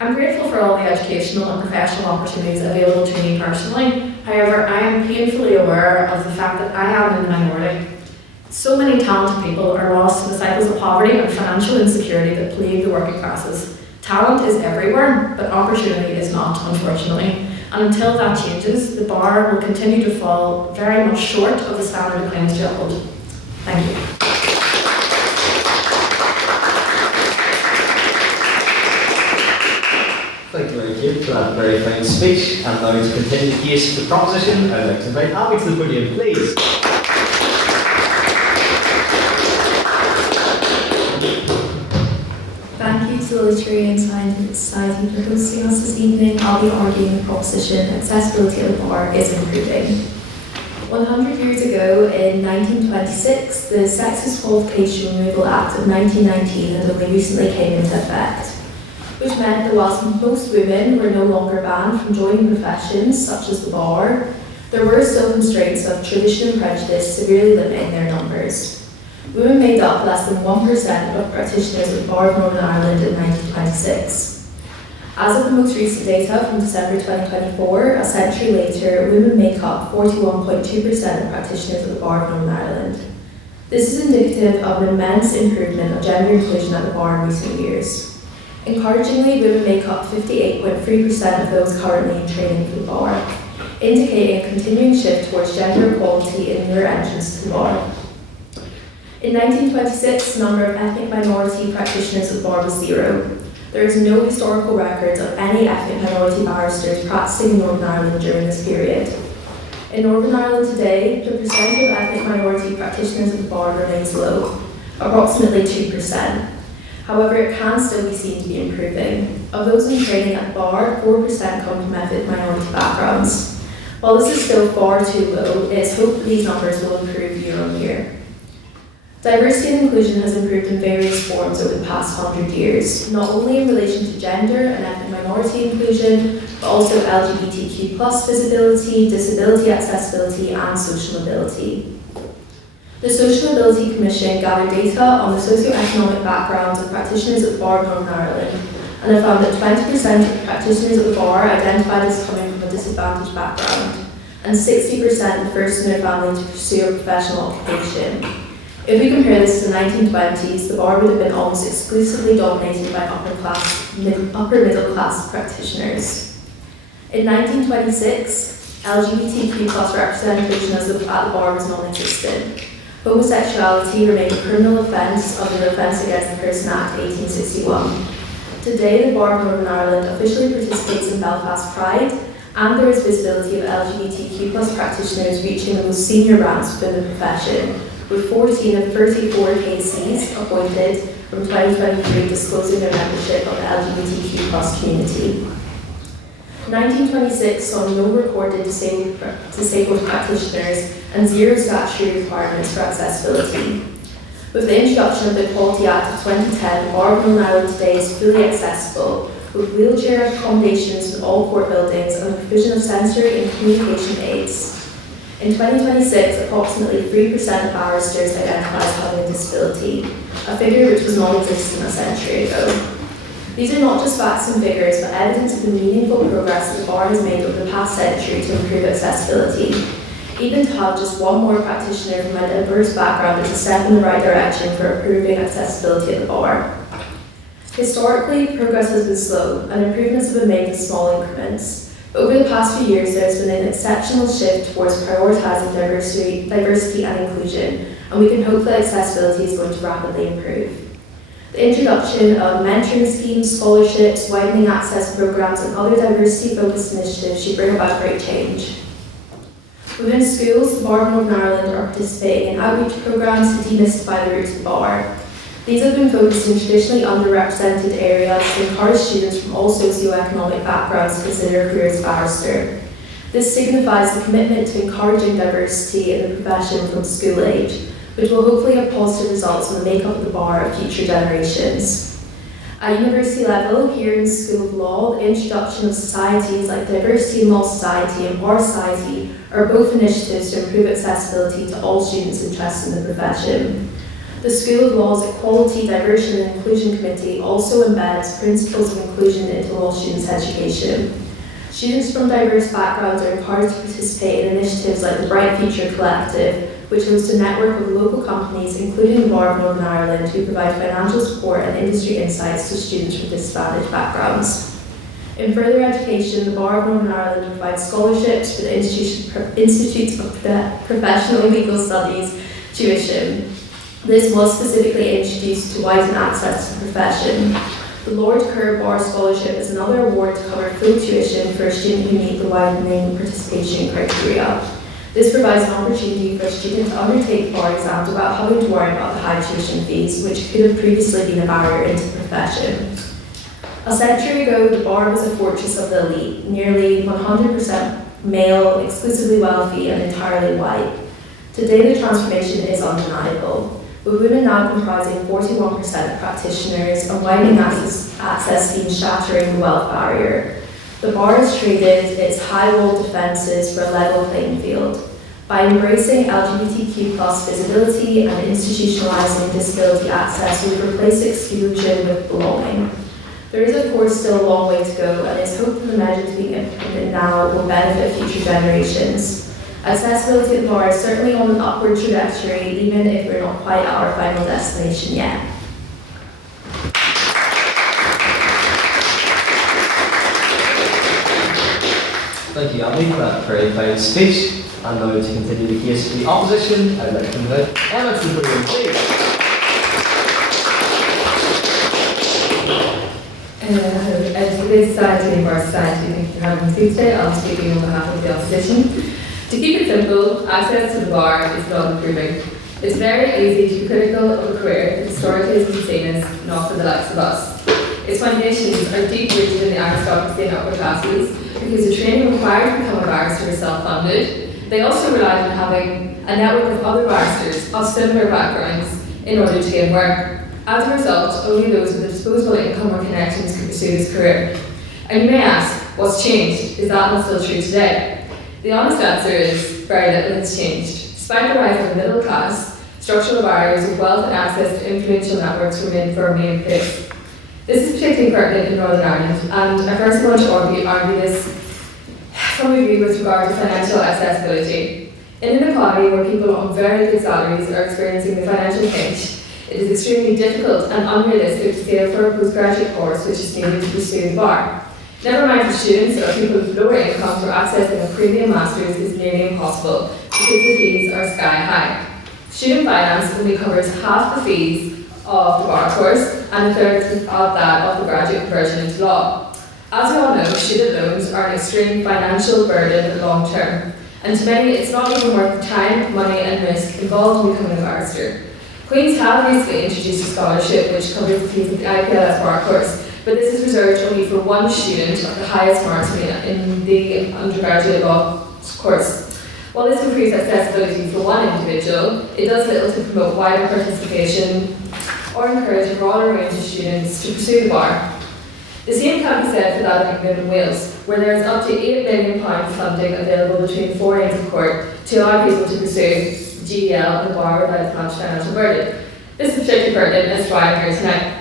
I'm grateful for all the educational and professional opportunities available to me personally. However, I am painfully aware of the fact that I am in the minority. So many talented people are lost in the cycles of poverty and financial insecurity that plague the working classes. Talent is everywhere, but opportunity is not, unfortunately. And until that changes, the bar will continue to fall very much short of the standard it claims to uphold. Thank you. Thank you very much for that very fine speech. And now to continue the case for the proposition, I'd like to invite Abby to the podium, please. Thank you to the Literary and Scientific Society for hosting us this evening. I'll be arguing the proposition accessibility of the bar is improving. 100 years ago, in 1926, the Sexist Qualification Removal Act of 1919 had only recently came into effect, which meant that whilst most women were no longer banned from joining professions such as the bar, there were still constraints of tradition and prejudice severely limiting their numbers. Women made up less than 1% of practitioners at the Bar of Northern Ireland in 1926. As of the most recent data from December 2024, a century later, women make up 41.2% of practitioners at the Bar of Northern Ireland. This is indicative of an immense improvement of gender inclusion at the bar in recent years. Encouragingly, women make up 58.3% of those currently in training for the bar, indicating a continuing shift towards gender equality in newer entrants to the bar. In 1926, the number of ethnic minority practitioners at the bar was 0. There is no historical record of any ethnic minority barristers practicing in Northern Ireland during this period. In Northern Ireland today, the percentage of ethnic minority practitioners at the bar remains low, approximately 2%. However, it can still be seen to be improving. Of those in training at the bar, 4% come from ethnic minority backgrounds. While this is still far too low, it is hoped these numbers will improve year on year. Diversity and inclusion has improved in various forms over the past 100 years, not only in relation to gender and ethnic minority inclusion, but also LGBTQ+ visibility, disability accessibility, and social mobility. The Social Mobility Commission gathered data on the socio-economic backgrounds of practitioners at the Bar of Northern Ireland, and have found that 20% of practitioners at the bar identified as coming from a disadvantaged background, and 60% were first in their family to pursue a professional occupation. If we compare this to the 1920s, the bar would have been almost exclusively dominated by upper middle class practitioners. In 1926, LGBTQ+ representation at the bar was non-existent. Homosexuality remained a criminal offence under the Offence Against the Person Act 1861. Today, the Bar of Northern Ireland officially participates in Belfast Pride, and there is visibility of LGBTQ+ practitioners reaching the most senior ranks within the profession, with 14 of 34 KCs appointed from 2023 disclosing their membership of the LGBTQ+ community. 1926 saw no recorded disabled practitioners and 0 statutory requirements for accessibility. With the introduction of the Equality Act of 2010, the Bar of Northern Ireland today is fully accessible, with wheelchair accommodations in all court buildings and the provision of sensory and communication aids. In 2026, approximately 3% of barristers identify as having a disability, a figure which was non-existent a century ago. These are not just facts and figures, but evidence of the meaningful progress that the bar has made over the past century to improve accessibility. Even to have just one more practitioner from a diverse background is a step in the right direction for improving accessibility at the bar. Historically, progress has been slow, and improvements have been made in small increments. Over the past few years, there's been an exceptional shift towards prioritising diversity and inclusion, and we can hope that accessibility is going to rapidly improve. The introduction of mentoring schemes, scholarships, widening access programs, and other diversity-focused initiatives should bring about great change. Within schools, the Bar of Northern Ireland are participating in outreach programs to demystify the roots of the bar. These have been focused in traditionally underrepresented areas to encourage students from all socio-economic backgrounds to consider a career as a barrister. This signifies the commitment to encouraging diversity in the profession from school age, which will hopefully have positive results on the makeup of the bar of future generations. At university level, here in the School of Law, the introduction of societies like Diversity in Law Society and Bar Society are both initiatives to improve accessibility to all students interested in the profession. The School of Law's Equality, Diversity and Inclusion Committee also embeds principles of inclusion into law students' education. Students from diverse backgrounds are encouraged to participate in initiatives like the Bright Future Collective, which hosts a network of local companies, including the Bar of Northern Ireland, who provide financial support and industry insights to students from disadvantaged backgrounds. In further education, the Bar of Northern Ireland provides scholarships for the Institute of Professional Legal Studies tuition. This was specifically introduced to widen access to the profession. The Lord Kerr Bar Scholarship is another award to cover full tuition for a student who meet the widening participation criteria. This provides an opportunity for a student to undertake bar exams without having to worry about the high tuition fees, which could have previously been a barrier into the profession. A century ago, the bar was a fortress of the elite, nearly 100% male, exclusively wealthy, and entirely white. Today, the transformation is undeniable, with women now comprising 41% of practitioners and widening access being shattering the wealth barrier. The bar has traded its high-wall defences for a level playing field. By embracing LGBTQ+ visibility and institutionalising disability access, we've replaced exclusion with belonging. There is, of course, still a long way to go, and it's hoped that the measures being implemented now will benefit future generations. Accessibility at the bar is certainly on an upward trajectory, even if we're not quite at our final destination yet. Thank you, Andy, for that very fine speech. And now to continue the case for the opposition, I would like to invite Emma to the podium, please. As the Good Society and Bar Society, thank you for having me today. I'll be speaking on behalf of the opposition. To keep it simple, access to the bar is not improving. It's very easy to be critical of a career that historically has been seen as not for the likes of us. Its foundations are deep rooted in the aristocracy and upper classes, because the training required to become a barrister is self-funded. They also relied on having a network of other barristers of similar backgrounds in order to gain work. As a result, only those with a disposable income or connections could pursue this career. And you may ask, what's changed? Is that not still true today? The honest answer is very little has changed. Despite the rise of the middle class, structural barriers of wealth and access to influential networks remain firmly in place. This is particularly pertinent in Northern Ireland, and I first want to argue this from a view with regard to financial accessibility. In an economy where people on very good salaries are experiencing the financial pinch, it is extremely difficult and unrealistic to scale for a postgraduate course which is needed to pursue the bar. Never mind for students or people with lower incomes where accessing a premium master's is nearly impossible because the fees are sky high. Student finance only covers half the fees of the bar course and a third of that of the graduate conversion into law. As we all know, student loans are an extreme financial burden long term, and to many it's not even worth the time, money and risk involved in becoming a barrister. Queen's have recently introduced a scholarship which covers the fees of the IPLS bar course, but this is reserved only for one student of the highest marks in the undergraduate law course. While this improves accessibility for one individual, it does little to promote wider participation or encourage a broader range of students to pursue the bar. The same can be said for that of England and Wales, where there is up to £8 million funding available between 4 Inns of Court to allow people to pursue GDL and the bar without much financial burden. This is particularly pertinent as to why I'm here tonight.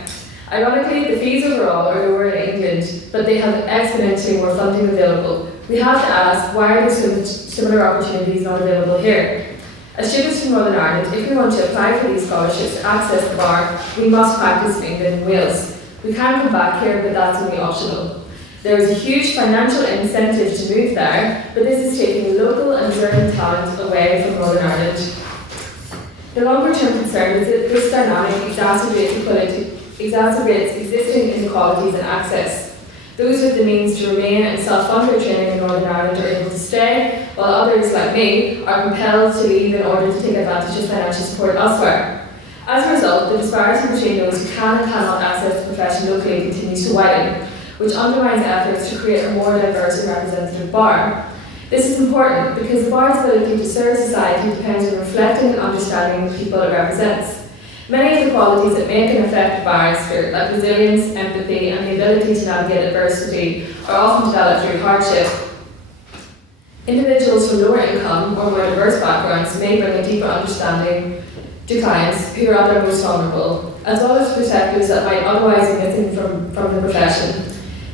Ironically, the fees overall are lower in England, but they have exponentially more funding available. We have to ask, why are there similar opportunities not available here? As students from Northern Ireland, if we want to apply for these scholarships to access the bar, we must practice in England and Wales. We can come back here, but that's only optional. There is a huge financial incentive to move there, but this is taking local and deserving talent away from Northern Ireland. The longer term concern is that this dynamic exacerbates existing inequalities in access. Those with the means to remain and self-fund their training in Northern Ireland are able to stay, while others, like me, are compelled to leave in order to take advantage of financial support elsewhere. As a result, the disparity between those who can and cannot access the profession locally continues to widen, which undermines efforts to create a more diverse and representative bar. This is important because the bar's ability to serve society depends on reflecting and understanding the people it represents. Many of the qualities that make an effective barrister, like resilience, empathy, and the ability to navigate adversity, are often developed through hardship. Individuals from lower income or more diverse backgrounds may bring a deeper understanding to clients who are at their most vulnerable, as well as perspectives that might otherwise be missing from the profession.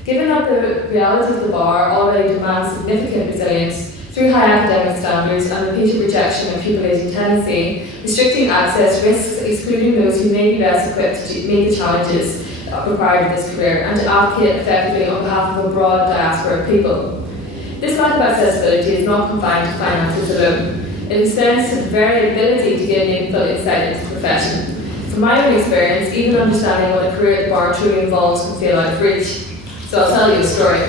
Given that the reality of the bar already demands significant resilience through high academic standards and repeated rejection of pupillaging tendency, restricting access risks excluding those who may be best equipped to meet the challenges required in this career and to advocate effectively on behalf of a broad diaspora of people. This lack of accessibility is not confined to finances alone. It extends to the very ability to gain meaningful insight into the profession. From my own experience, even understanding what a career at the bar truly involves can feel out of reach. So I'll tell you a story.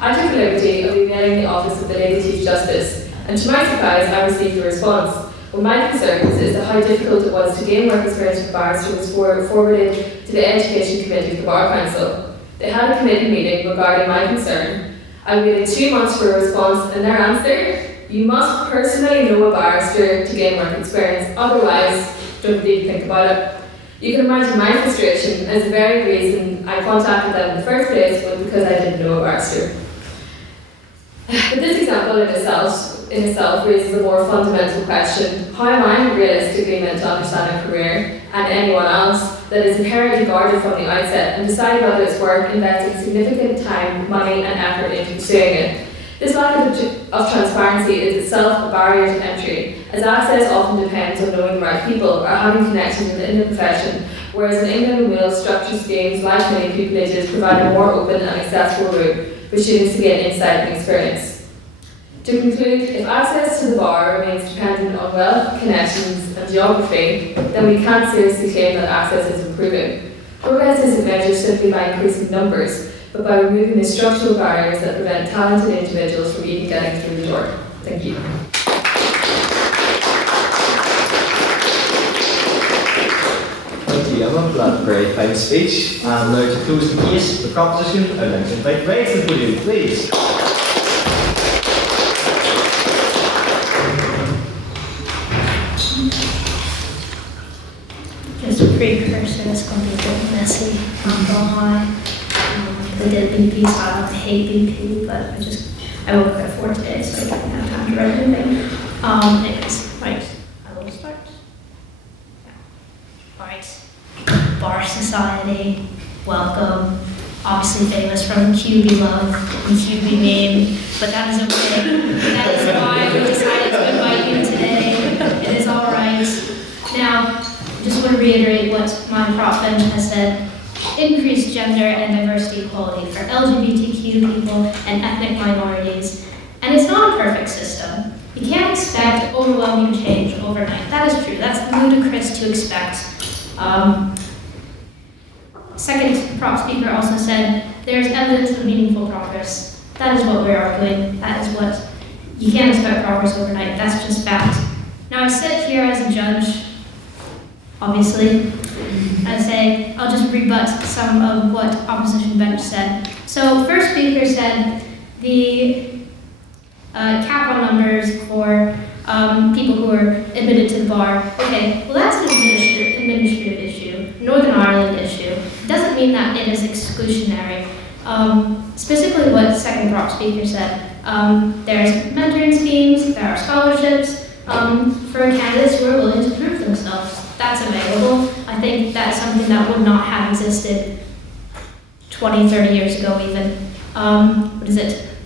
I took the liberty of emailing the office of the Lady Chief Justice, and to my surprise, I received a response. Well, my concern is that how difficult it was to gain work experience with barrister was forwarded to the Education Committee of the Bar Council. They had a committee meeting regarding my concern. I waited 2 months for a response, and their answer: you must personally know a barrister to gain work experience, otherwise, don't need to think about it. You can imagine my frustration, as the very reason I contacted them in the first place was because I didn't know a barrister. But this example in itself raises a more fundamental question. How am I realistically meant to understand a career, and anyone else, that is inherently guarded from the outset and decide whether it's worth investing significant time, money and effort into pursuing it? This lack of transparency is itself a barrier to entry, as access often depends on knowing the right people or having connections within the profession, whereas in England and Wales, structured schemes like many pupillages provide a more open and accessible route for students to gain insight and experience. To conclude, if access to the bar remains dependent on wealth, connections and geography, then we can't seriously claim that access is improving. Progress isn't measured simply by increasing numbers, but by removing the structural barriers that prevent talented individuals from even getting through the door. Thank you. Thank you, Emma, for that very fine speech. And now to close the case, the proposition, I'd like to invite Ray to the podium, please. Just a precursor, it's going to be a bit messy, not gonna lie. I did BP, so I don't hate BP, but I woke up at 4 today, so I didn't have time to write anything. Anyways, right, I will start. Right, Bar Society, welcome. Obviously famous from the QB love, the QB name, but that is okay. That is why we decided to invite you today. It is alright. Now, I just want to reiterate what my prof bench has said. Increased gender and diversity equality for LGBTQ people and ethnic minorities. And it's not a perfect system. You can't expect overwhelming change overnight. That is true. That's ludicrous to expect. Second prop speaker also said there's evidence of meaningful progress. That is what we're arguing. That is what you can't expect progress overnight. That's just fact. Now I sit here as a judge, obviously. I say, I'll just rebut some of what opposition bench said. So first speaker said the cap on numbers for people who are admitted to the bar. Okay, well that's an administrative issue, Northern Ireland issue. It doesn't mean that it is exclusionary. Specifically what second prop speaker said, there's mentoring schemes, there are scholarships for candidates who are willing to prove themselves. That's available. I think that's something that would not have existed 20, 30 years ago even.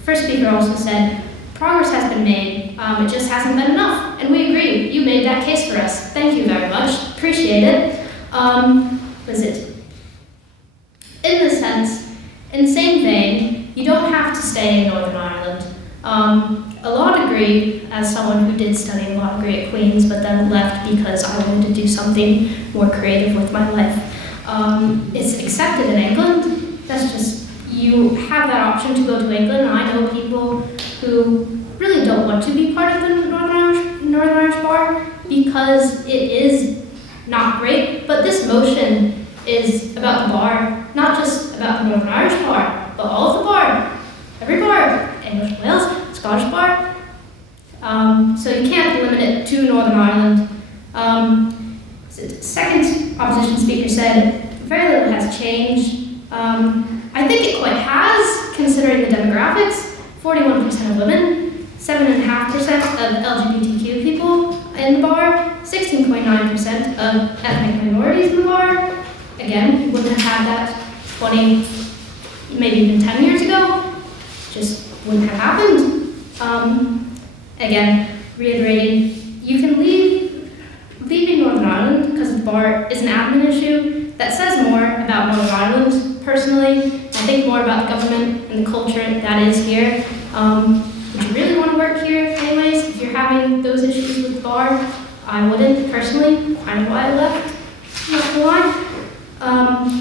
First speaker also said, progress has been made, it just hasn't been enough. And we agree, you made that case for us. Thank you very much, appreciate it. In the same vein, You don't have to stay in Northern Ireland. A law degree, as someone who did study a law degree at Queen's but then left because I wanted to do something more creative with my life, is accepted in England. That's just, you have that option to go to England. And I know people who really don't want to be part of the Northern Irish Bar because it is not great, but this motion is about the bar, not just about the Northern Irish Bar, but all of the bar, every bar, English Wales, Scottish Bar. So you can't limit it to Northern Ireland. Second opposition speaker said very little has changed. I think it quite has, considering the demographics. 41% of women, 7.5% of LGBTQ people in the bar, 16.9% of ethnic minorities in the bar. Again, we wouldn't have had that 20, maybe even 10 years ago. Just wouldn't have happened. Again, reiterating, you can leaving Northern Ireland because the bar is an admin issue. That says more about Northern Ireland, personally. I think more about the government and the culture that is here. Would you really want to work here anyways? If you're having those issues with the bar, I wouldn't personally. Kind of why I left, not gonna lie.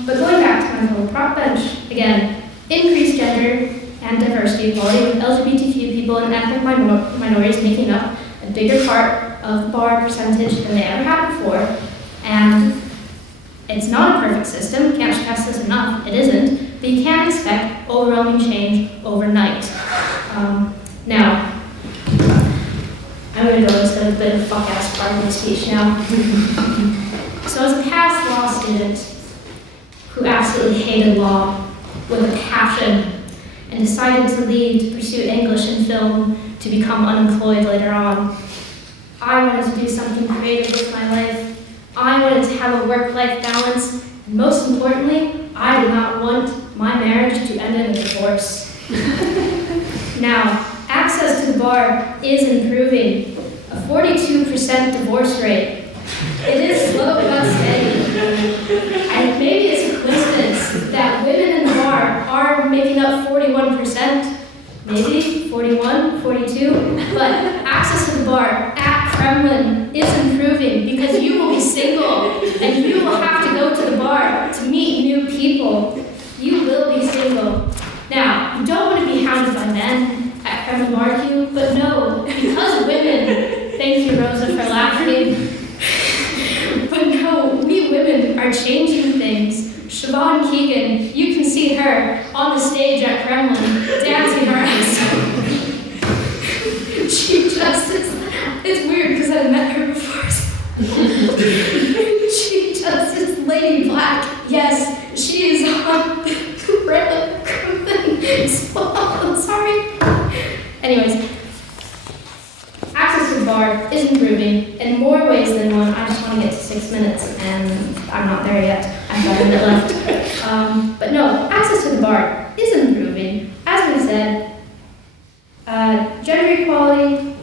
But going back to my little prop bench, again, increased gender and diversity equality with LGBTQ people and ethnic minorities making up a bigger part of the bar percentage than they ever had before. And it's not a perfect system, can't stress this enough, it isn't, but you can't expect overwhelming change overnight. Now, I'm going to go into a bit of fuck-ass part of my speech now. So as a past law student who absolutely hated law with a passion and decided to leave to pursue English and film to become unemployed later on, I wanted to do something creative with my life. I wanted to have a work-life balance, and most importantly, I did not want my marriage to end in a divorce. Now, access to the bar is improving. A 42% divorce rate. It is slow but steady. And maybe it's a coincidence that women in the bar are making up 41%, maybe 41, 42, but access to the bar at Kremlin is improving because you will be single and you will have to go to the bar to meet new people. You will be single. Now, you don't want to be hounded by men at Kremlin Barbecue, but no, because women, thank you Rosa for laughing, but no, we women are changing things. Siobhan Keegan, you can see her on the stage at Kremlin dancing her ass off. Chief Justice, it's weird because I met her before. Chief Justice Lady Black, yes, she is on Kremlin. I'm sorry. Anyways, access to the bar is improving in more ways than one. I just want to get to 6 minutes, and I'm not there yet. I've got a minute left. But no, access to the bar is improving. As we said, gender equality,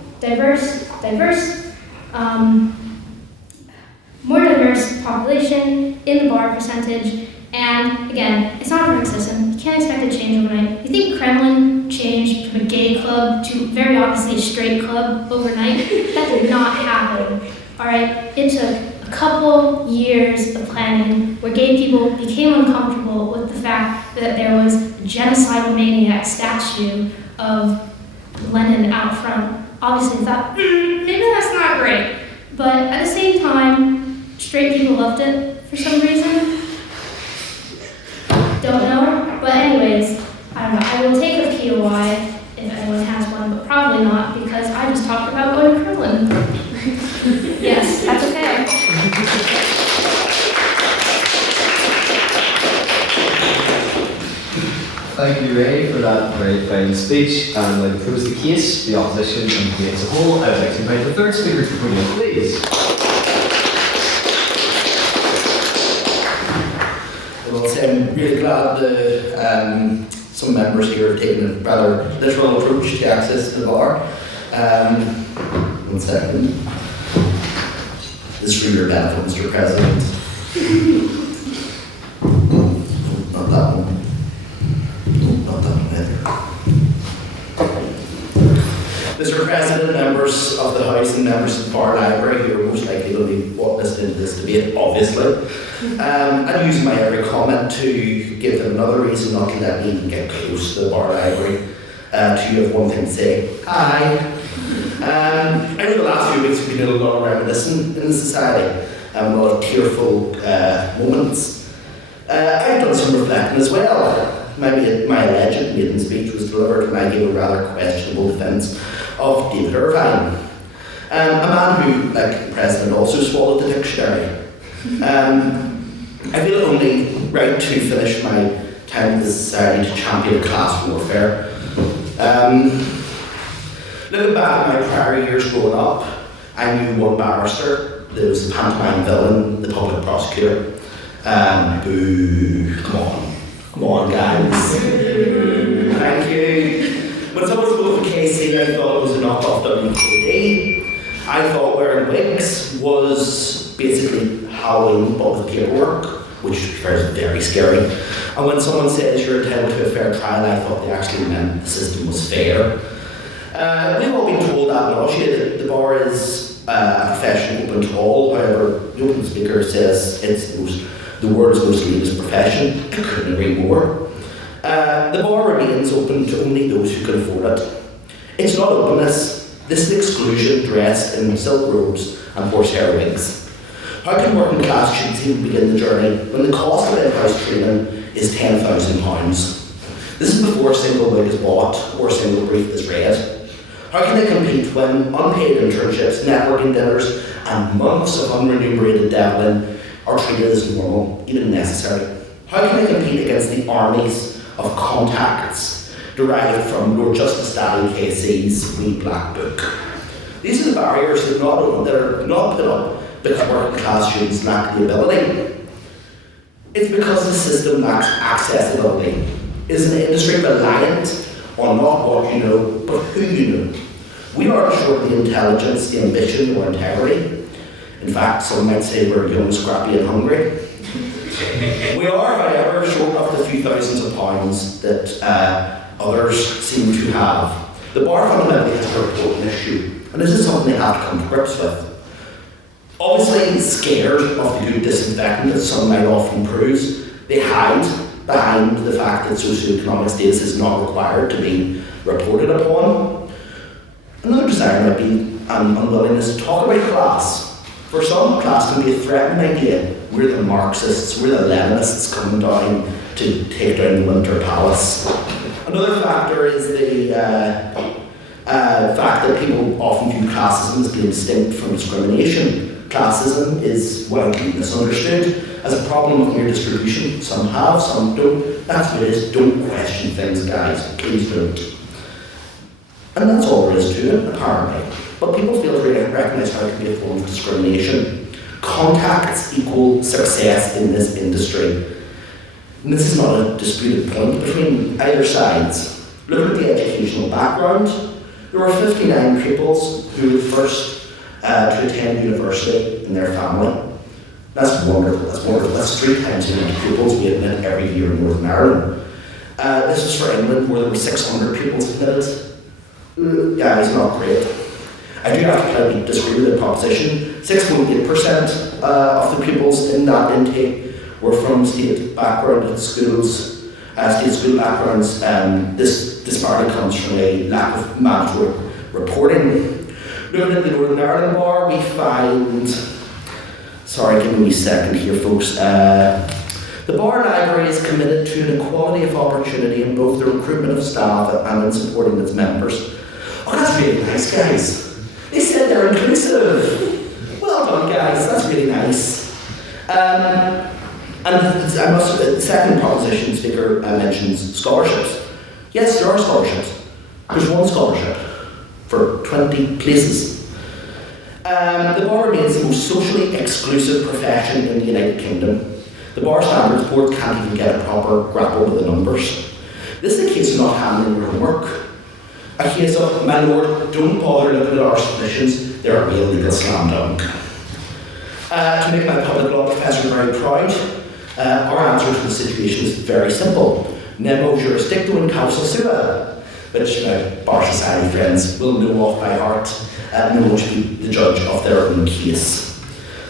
more diverse population in the bar percentage. And again, it's not a perfect system. You can't expect it to change overnight. You think Kremlin changed from a gay club to very obviously a straight club overnight? That did not happen. All right, it took a couple years of planning where gay people became uncomfortable with the fact that there was a genocidal maniac statue of Lenin out front. Obviously, thought, maybe that's not great. But at the same time, straight people loved it for some reason. Don't know, but anyways, I don't know. I will take a POI if anyone has one, but probably not because I just talked about going to Kremlin. Yes, that's okay. Thank you, Ray, for that very fine speech. And I propose the case, the opposition, and the debate as a whole. I would like to invite the third speaker to the podium, please. Well, I'm really glad that some members here have taken a rather literal approach to access to the bar. 1 second. This is for your benefit, Mr. President. Not that one. Not that one either. Mr. President, members of the House and members of the Bar Library, who are most likely to be listening to this debate, obviously. I'd use my every comment to give them another reason not to let me even get close to the Bar Library. To you have one thing to say. Hi. I know the last few weeks we've been doing a lot of reminiscing in the society, a lot of tearful moments. I've done some reflecting as well. My alleged maiden speech was delivered when I gave a rather questionable defence of David Irvine. A man who, like the President, also swallowed the dictionary. I feel only right to finish my time in the society to champion class warfare. Looking back at my prior years growing up, I knew one barrister. There was the pantomime villain, the public prosecutor. Boo, come on guys. Thank you. When someone spoke for KC, I thought it was a knockoff WKD. I thought wearing wigs was basically Halloween but with paperwork, which is very scary. And when someone says you're entitled to a fair trial, I thought they actually meant the system was fair. We've all been told ad nauseam that the bar is a profession open to all. However, the open speaker says it's the world's most elitist profession. I couldn't agree more. The bar remains open to only those who can afford it. It's not openness. This is exclusion dressed in silk robes and horsehair wigs. How can working class kids even begin the journey when the cost of in-house training is £10,000? This is before a single wig is bought or a single brief is read. How can they compete when unpaid internships, networking dinners, and months of unremunerated dabbling are treated as normal, even necessary? How can they compete against the armies of contacts derived from Lord Justice Daddy KC's wee black book? These are the barriers that are not put up because working class students lack the ability. It's because the system lacks accessibility. It is an industry reliant on not what you know, but who you know. We aren't short of the intelligence, the ambition, or integrity. In fact, some might say we're young, scrappy, and hungry. We are, however, short of the few thousands of pounds that others seem to have. The bar fundamentally has a important issue, and this is something they have to come to grips with. Obviously, scared of the good disinfectant that some might often prove, they hide behind the fact that socioeconomic status is not required to be reported upon. Another desire might be an unwillingness to talk about class. For some, class can be a threatening idea. We're the Marxists, we're the Leninists coming down to take down the Winter Palace. Another factor is the fact that people often view classism as being distinct from discrimination. Classism is widely misunderstood as a problem of mere distribution. Some have, some don't. That's what it is. Don't question things, guys. Please don't. And that's all there is to it, apparently. But people fail to recognise how it can be a form of discrimination. Contacts equal success in this industry. And this is not a disputed point between either sides. Look at the educational background. There were 59 pupils who were the first to attend university in their family. That's wonderful, that's wonderful. That's 3 times as many pupils we admit every year in Northern Ireland. This was for England, where there were 600 pupils admitted. Yeah, it's not great. I do have to kind of disagree with the proposition. 6.8% of the pupils in that intake were from state background schools, state school backgrounds. This disparity comes from a lack of mandatory reporting. Looking at the Northern Ireland bar, we find, sorry, give me a second here, folks. The bar library is committed to an equality of opportunity in both the recruitment of staff and in supporting its members. Oh, that's really nice, guys. They said they're inclusive. Well done, guys. That's really nice. And the second proposition speaker mentions scholarships. Yes, there are scholarships. There's one scholarship for 20 places. The bar remains the most socially exclusive profession in the United Kingdom. The Bar Standards Board can't even get a proper grapple with the numbers. This is a case of not handling your homework. A case of, my lord, don't bother looking at our submissions, they're a real legal slam dunk. To make my public law professor very proud, our answer to the situation is very simple. Nemo jurisdicto in causa sua. which my Bar Society friends will know off by heart, and will be the judge of their own case.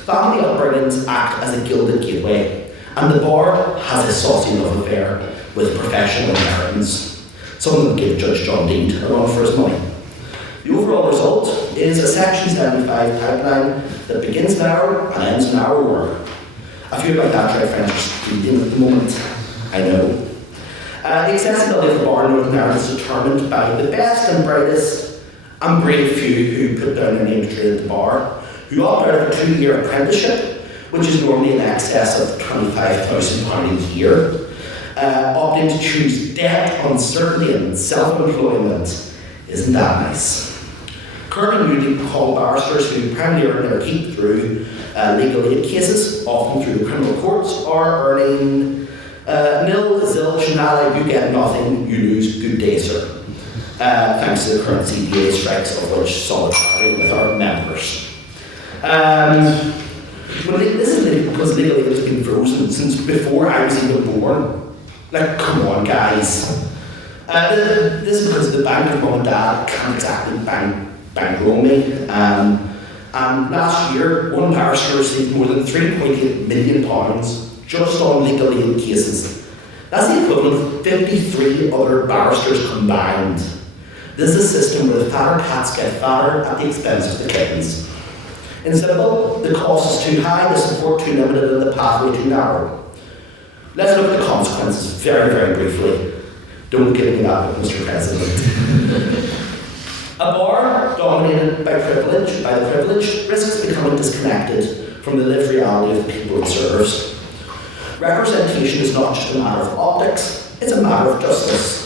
Family upbringings act as a gilded gateway, and the bar has a saucy love affair with professional inheritance. Some of them give Judge John Dean a run for his money. The overall result is a Section 75 pipeline that begins narrow and ends narrower. I feel like that right friends are speeding at the moment, I know. The accessibility of the bar in Northern Ireland is determined by the best and brightest and brave few who put down their name to trade at the bar, who opt out of a 2-year apprenticeship, which is normally in excess of £25,000 a year, opting to choose debt, uncertainty and self-employment. Isn't that nice? Currently newly called barristers who primarily earn their keep through legal aid cases, often through the criminal courts, are earning nil, zilch, nada, you get nothing, you lose, good day sir. Thanks to the current CPA strikes, of which solidarity with our members. This is because legal aid has been frozen since before I was even born. Like, come on guys. This is because the bank of mum and dad can't exactly bankroll me. And last year, one barrister received more than £3.8 million just on legal aid cases. That's the equivalent of 53 other barristers combined. This is a system where the fatter cats get fatter at the expense of the kittens. In simple, the cost is too high, the support too limited, and the pathway too narrow. Let's look at the consequences very, very briefly. Don't give me that, Mr. President. A bar dominated by the privileged, risks becoming disconnected from the lived reality of the people it serves. Representation is not just a matter of optics, it's a matter of justice.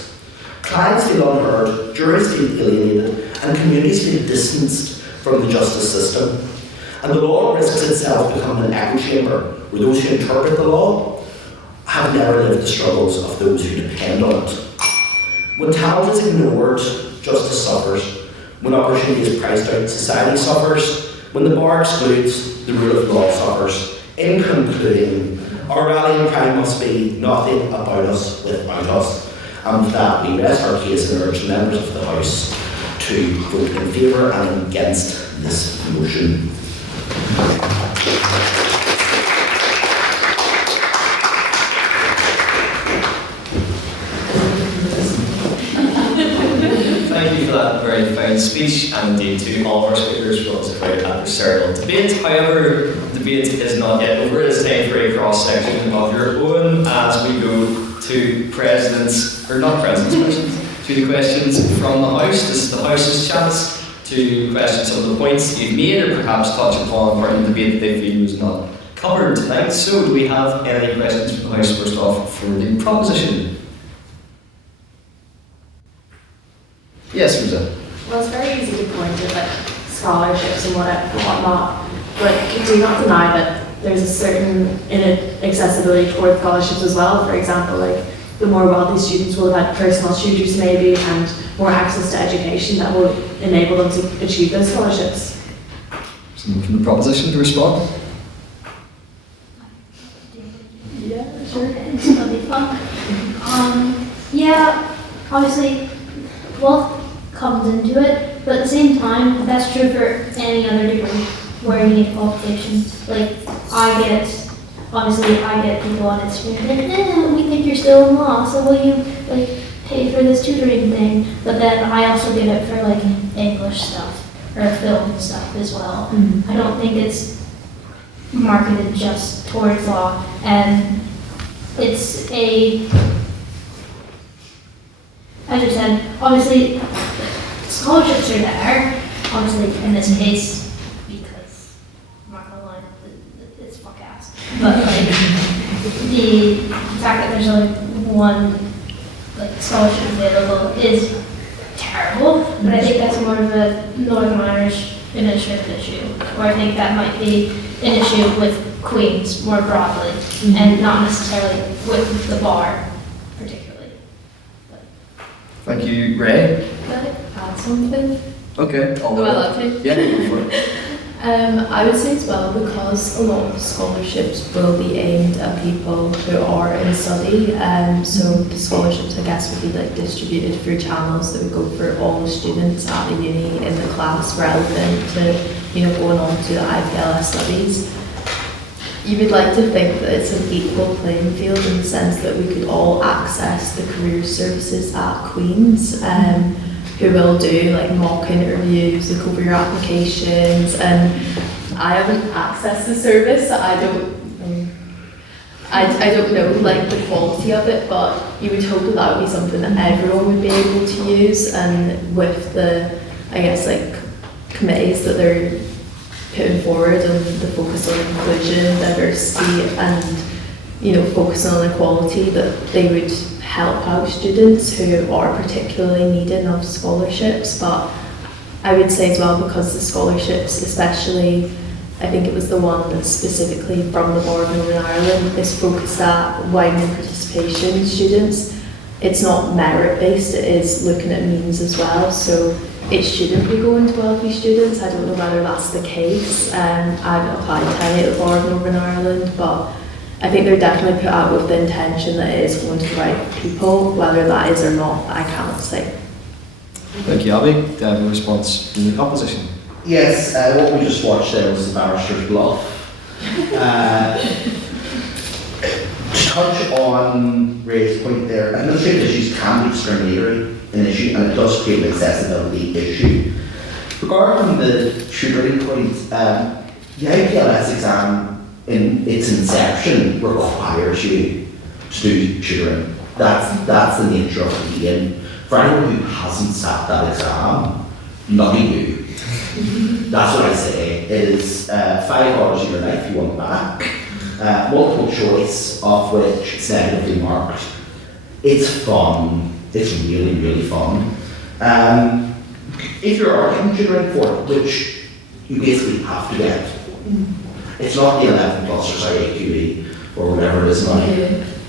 Clients feel unheard, juries feel alienated, and communities feel distanced from the justice system. And the law risks itself becoming an echo chamber, where those who interpret the law have never lived the struggles of those who depend on it. When talent is ignored, justice suffers. When opportunity is priced out, society suffers. When the bar excludes, the rule of law suffers. In concluding, our rallying cry must be nothing about us without us. And with that, we rest our case and urge members of the House to vote in favour and against this motion. Thank you for that very fine speech, and indeed to all of our speakers for this very adversarial debate. However, the debate is not yet over. It is time for a cross-section of your own as we go to presidents, or not presidents' questions, to the questions from the House. This is the House's chance to question some of the points you've made, or perhaps touch upon part of the debate that they feel was not covered tonight. So, do we have any questions from the House first off for the proposition? Yes, Rosa. Well, it's very easy to point at like scholarships and whatnot, but do not deny that there's a certain inaccessibility toward scholarships as well. For example, like the more wealthy students will have had personal tutors maybe and more access to education that will enable them to achieve those scholarships. Someone from the proposition to respond? Yeah, sure. That'll be fun. Yeah, obviously, wealth comes into it, but at the same time, that's true for any other degree where you need qualifications. Like, I get people on Instagram saying, we think you're still in law, so will you, like, pay for this tutoring thing? But then I also get it for, like, English stuff, or film stuff as well. I don't think it's marketed just towards law, and it's as you said, obviously, scholarships are there, obviously in this case, because, I'm not gonna lie, it's fuck ass. But like, the fact that there's only one like scholarship available is terrible, but I think that's more of a Northern Irish administrative issue, or I think that might be an issue with Queen's more broadly, and not necessarily with the bar. Thank you, Ray. Can I add something? Okay, I'll Am I allowed to? Yeah, go for it. I would say as well, because a lot of the scholarships will be aimed at people who are in study, so the scholarships I guess would be like distributed through channels that would go for all the students at the uni in the class relevant to, going on to the IPLS studies. You would like to think that it's an equal playing field in the sense that we could all access the career services at Queen's, who will do like mock interviews, look over your applications, and I haven't accessed the service, so I don't know like the quality of it, but you would hope that that would be something that everyone would be able to use, and with the, I guess, like committees that they're putting forward and the focus on inclusion, diversity, and focusing on equality, that they would help out students who are particularly needing of scholarships. But I would say as well, because the scholarships, especially, I think it was the one that's specifically from the Bar of Northern Ireland, is focused at widening participation students. It's not merit based, it is looking at means as well, so it shouldn't be going to wealthy students. I don't know whether that's the case. I haven't applied to any at the Bar of Northern Ireland, but I think they're definitely put out with the intention that it is going to the right people. Whether that is or not, I cannot say. Thank you, Abby. Do you have a response from the opposition? Yes, what we just watched there was the barrister's bluff. To touch on Ray's point there, administrative issues can be discriminatory an issue, and it does create an accessibility issue. Regarding the tutoring point, the IPLS exam in its inception requires you to do tutoring. That's the nature of the game. For anyone who hasn't sat that exam, lucky you. That's what I say. It is 5 hours of your life you want back. Multiple choice, of which it's negatively marked. It's fun. It's really, really fun. If you're arguing tutoring for it, which you basically have to get, it's not the 11 plus or sorry, AQE or whatever it is now.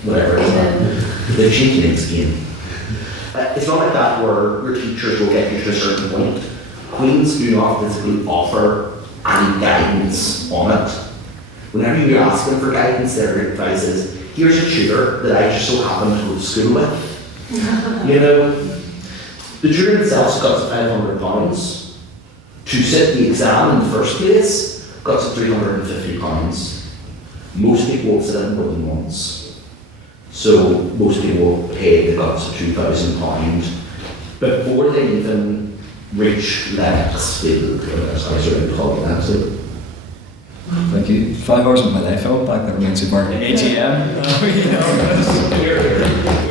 Whatever it is now. The cheating scheme. It's not like that where your teachers will get you to a certain point. Queen's do not physically offer any guidance on it. Whenever you ask them for guidance, their advice is, here's a tutor that I just so happen to go to school with. The tutor itself costs £500. To sit the exam in the first place costs £350. Most people will sit in more than once. So most people will pay the guts of £2,000 before they even reach Lennox. Thank you. 5 hours of my life, I went back there when super AGM.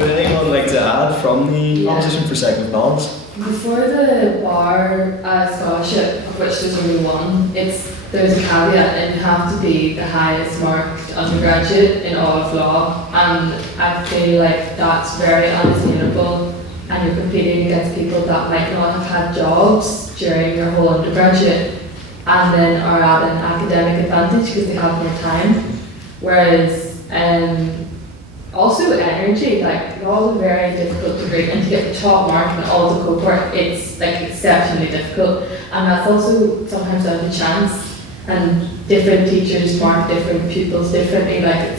Would anyone like to add from the opposition for second of balance? Before the bar scholarship, of which there's only one, there's a caveat and you have to be the highest marked undergraduate in all of law, and I feel like that's very unattainable, and you're competing against people that might not have had jobs during their whole undergraduate and then are at an academic advantage because they have more time. Whereas also energy, like law is a very difficult degree, and to get the top mark in all the cohort, it's like exceptionally difficult, and that's also sometimes down to chance, and different teachers mark different pupils differently. Like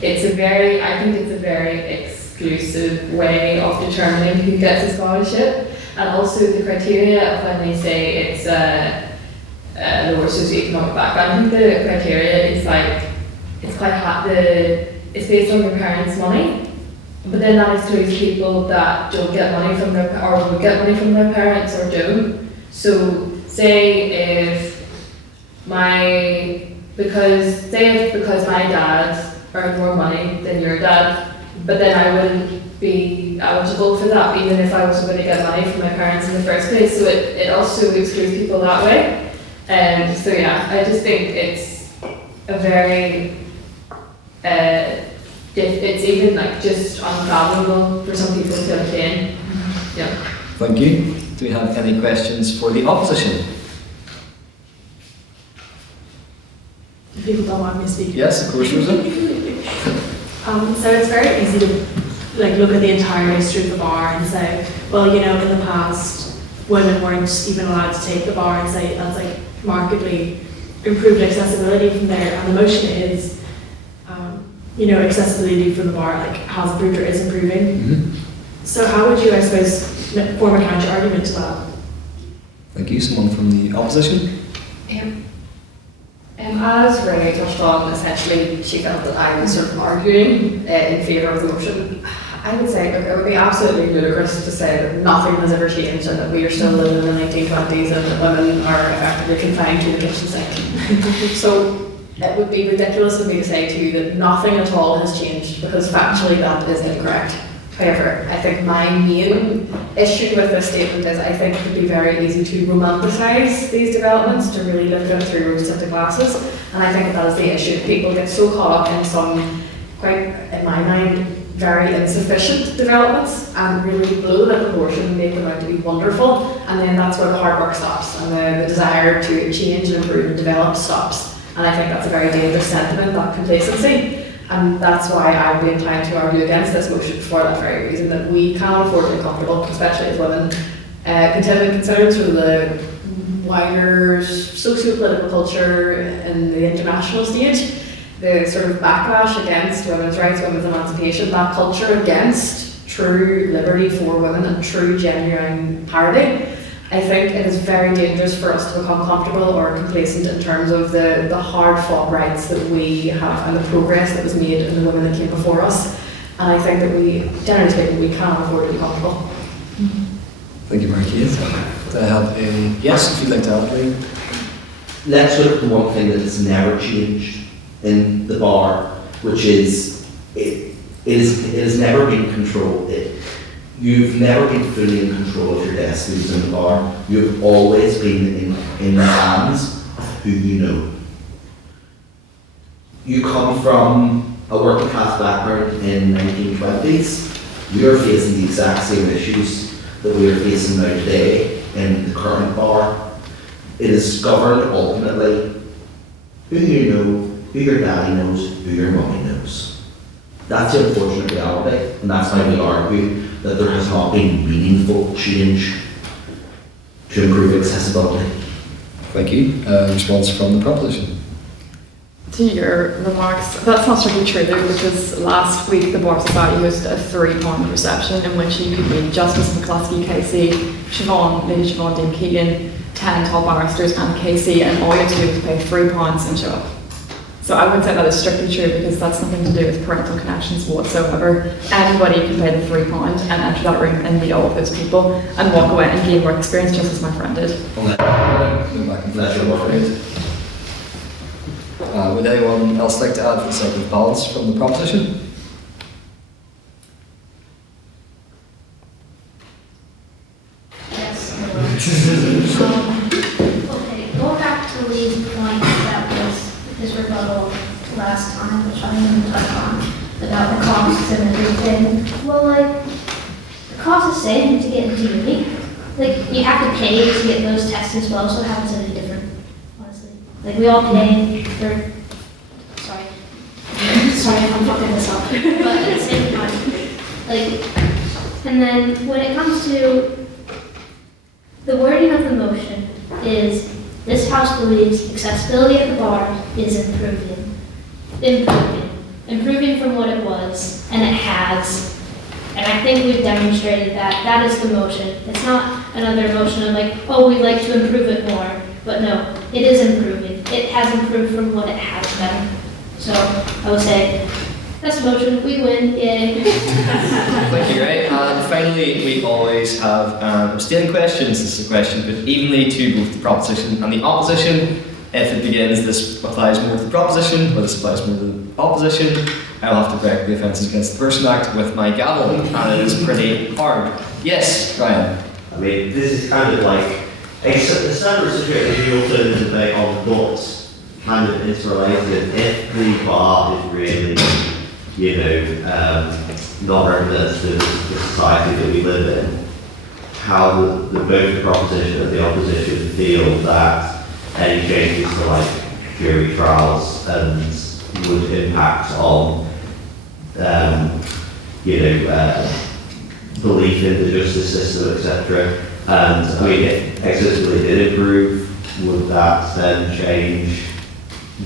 it's a very, I think it's a very exclusive way of determining who gets a scholarship, and also the criteria of when they say it's lower socioeconomic background. I think the criteria is like, it's quite hard, it's based on your parents' money, but then that excludes people that don't get money from their, or would get money from their parents or don't. So say because my dad earned more money than your dad, but then I wouldn't be eligible for that even if I was going to get money from my parents in the first place. So it also excludes people that way. So yeah, I just think it's a very, it's even like just unfathomable for some people to obtain. Yeah. Thank you. Do we have any questions for the opposition? If people don't want me to speak. Yes, of course, Rosa. So it's very easy to look at the entire history of the bar and say, well, in the past, women weren't even allowed to take the bar, and say that's markedly improved accessibility from there, and the motion is, accessibility for the bar, like has improved or is improving. So how would you, I suppose, form a counter argument to that? Thank you. Someone from the opposition? As Renee touched on, essentially she felt that I was sort of arguing in favour of the motion. I would say it would be absolutely ludicrous to say that nothing has ever changed and that we are still living in the 1920s and that women are effectively confined to the kitchen sink. So it would be ridiculous of me to say to you that nothing at all has changed, because factually that is incorrect. However, I think my main issue with this statement is I think it would be very easy to romanticise these developments, to really look at it through rose-tinted glasses, and I think that is the issue. People get so caught up in some, quite, in my mind, very insufficient developments and really blow them out of proportion and make them out to be wonderful, and then that's where the hard work stops and the desire to change and improve and develop stops. And I think that's a very dangerous sentiment, that complacency. And that's why I would be inclined to argue against this motion for that very reason, that we cannot afford to be comfortable, especially as women. Considering sort of the wider socio-political culture in the international stage, the sort of backlash against women's rights, women's emancipation, that culture against true liberty for women and true genuine parity, I think it is very dangerous for us to become comfortable or complacent in terms of the hard-fought rights that we have and the progress that was made in the women that came before us. And I think that we, generally speaking, we can't afford to be comfortable. Thank you, Mary-Kate. I have a yes, if you'd like to add, Lee. Let's look at the one thing that has never changed in the bar, which is it has never been controlled. You've never been fully in control of your destinies in the bar. You've always been in the hands of who you know. You come from a working class background in the 1920s. We are facing the exact same issues that we are facing now today in the current bar. It is governed ultimately who you know, who your daddy knows, who your mommy knows. That's the unfortunate reality, and that's why we argue that there has not been meaningful change to improve accessibility. Thank you. Response from the proposition. To your remarks, that's not strictly true though, because last week the Bar Society hosted a £3 reception in which you could meet Justice McCluskey, KC, Lady Siobhan Dean Keegan, 10 top barristers and KC, and all you have to do is pay £3 and show up. So I wouldn't say that is strictly true, because that's nothing to do with parental connections whatsoever. Anybody can pay the £3 and enter that room and meet all of those people and walk away and gain work experience, just as my friend did. Would anyone else like to add for the sake of balance from the proposition? Yes. Okay, going back to Lee's point that was his rebuttal last time, which I didn't even touch on, about the costs and everything. Well, like, the cost is same to get into uni. Like, you have to pay to get those tests as well, so how is it any different, honestly? Like, we all pay for, sorry, I'm fucking this up, but at the same time, like, and then when it comes to the wording of the motion is, this House believes accessibility at the bar is improving from what it was, and it has. And I think we've demonstrated that. That is the motion. It's not another motion of like, oh, we'd like to improve it more. But no, it is improving. It has improved from what it has been. So I would say, that's the motion. We win. Yay. Thank you, Ray. And finally, we always have abstaining questions. This is a question put evenly to both the proposition and the opposition. If it begins, this applies more to the proposition, or this applies more to the opposition, I'll have to break the Offences Against the Person Act with my gavel, and it is pretty hard. Yes, Ryan. I mean, this is kind of like a separate situation. You also need to debate on thoughts, kind of interrelated. If the bar is really, not representative of the society that we live in, how both the proposition and the opposition feel that any changes to like jury trials and would impact on belief in the justice system, etc. And I mean, if accessibility did improve, would that then change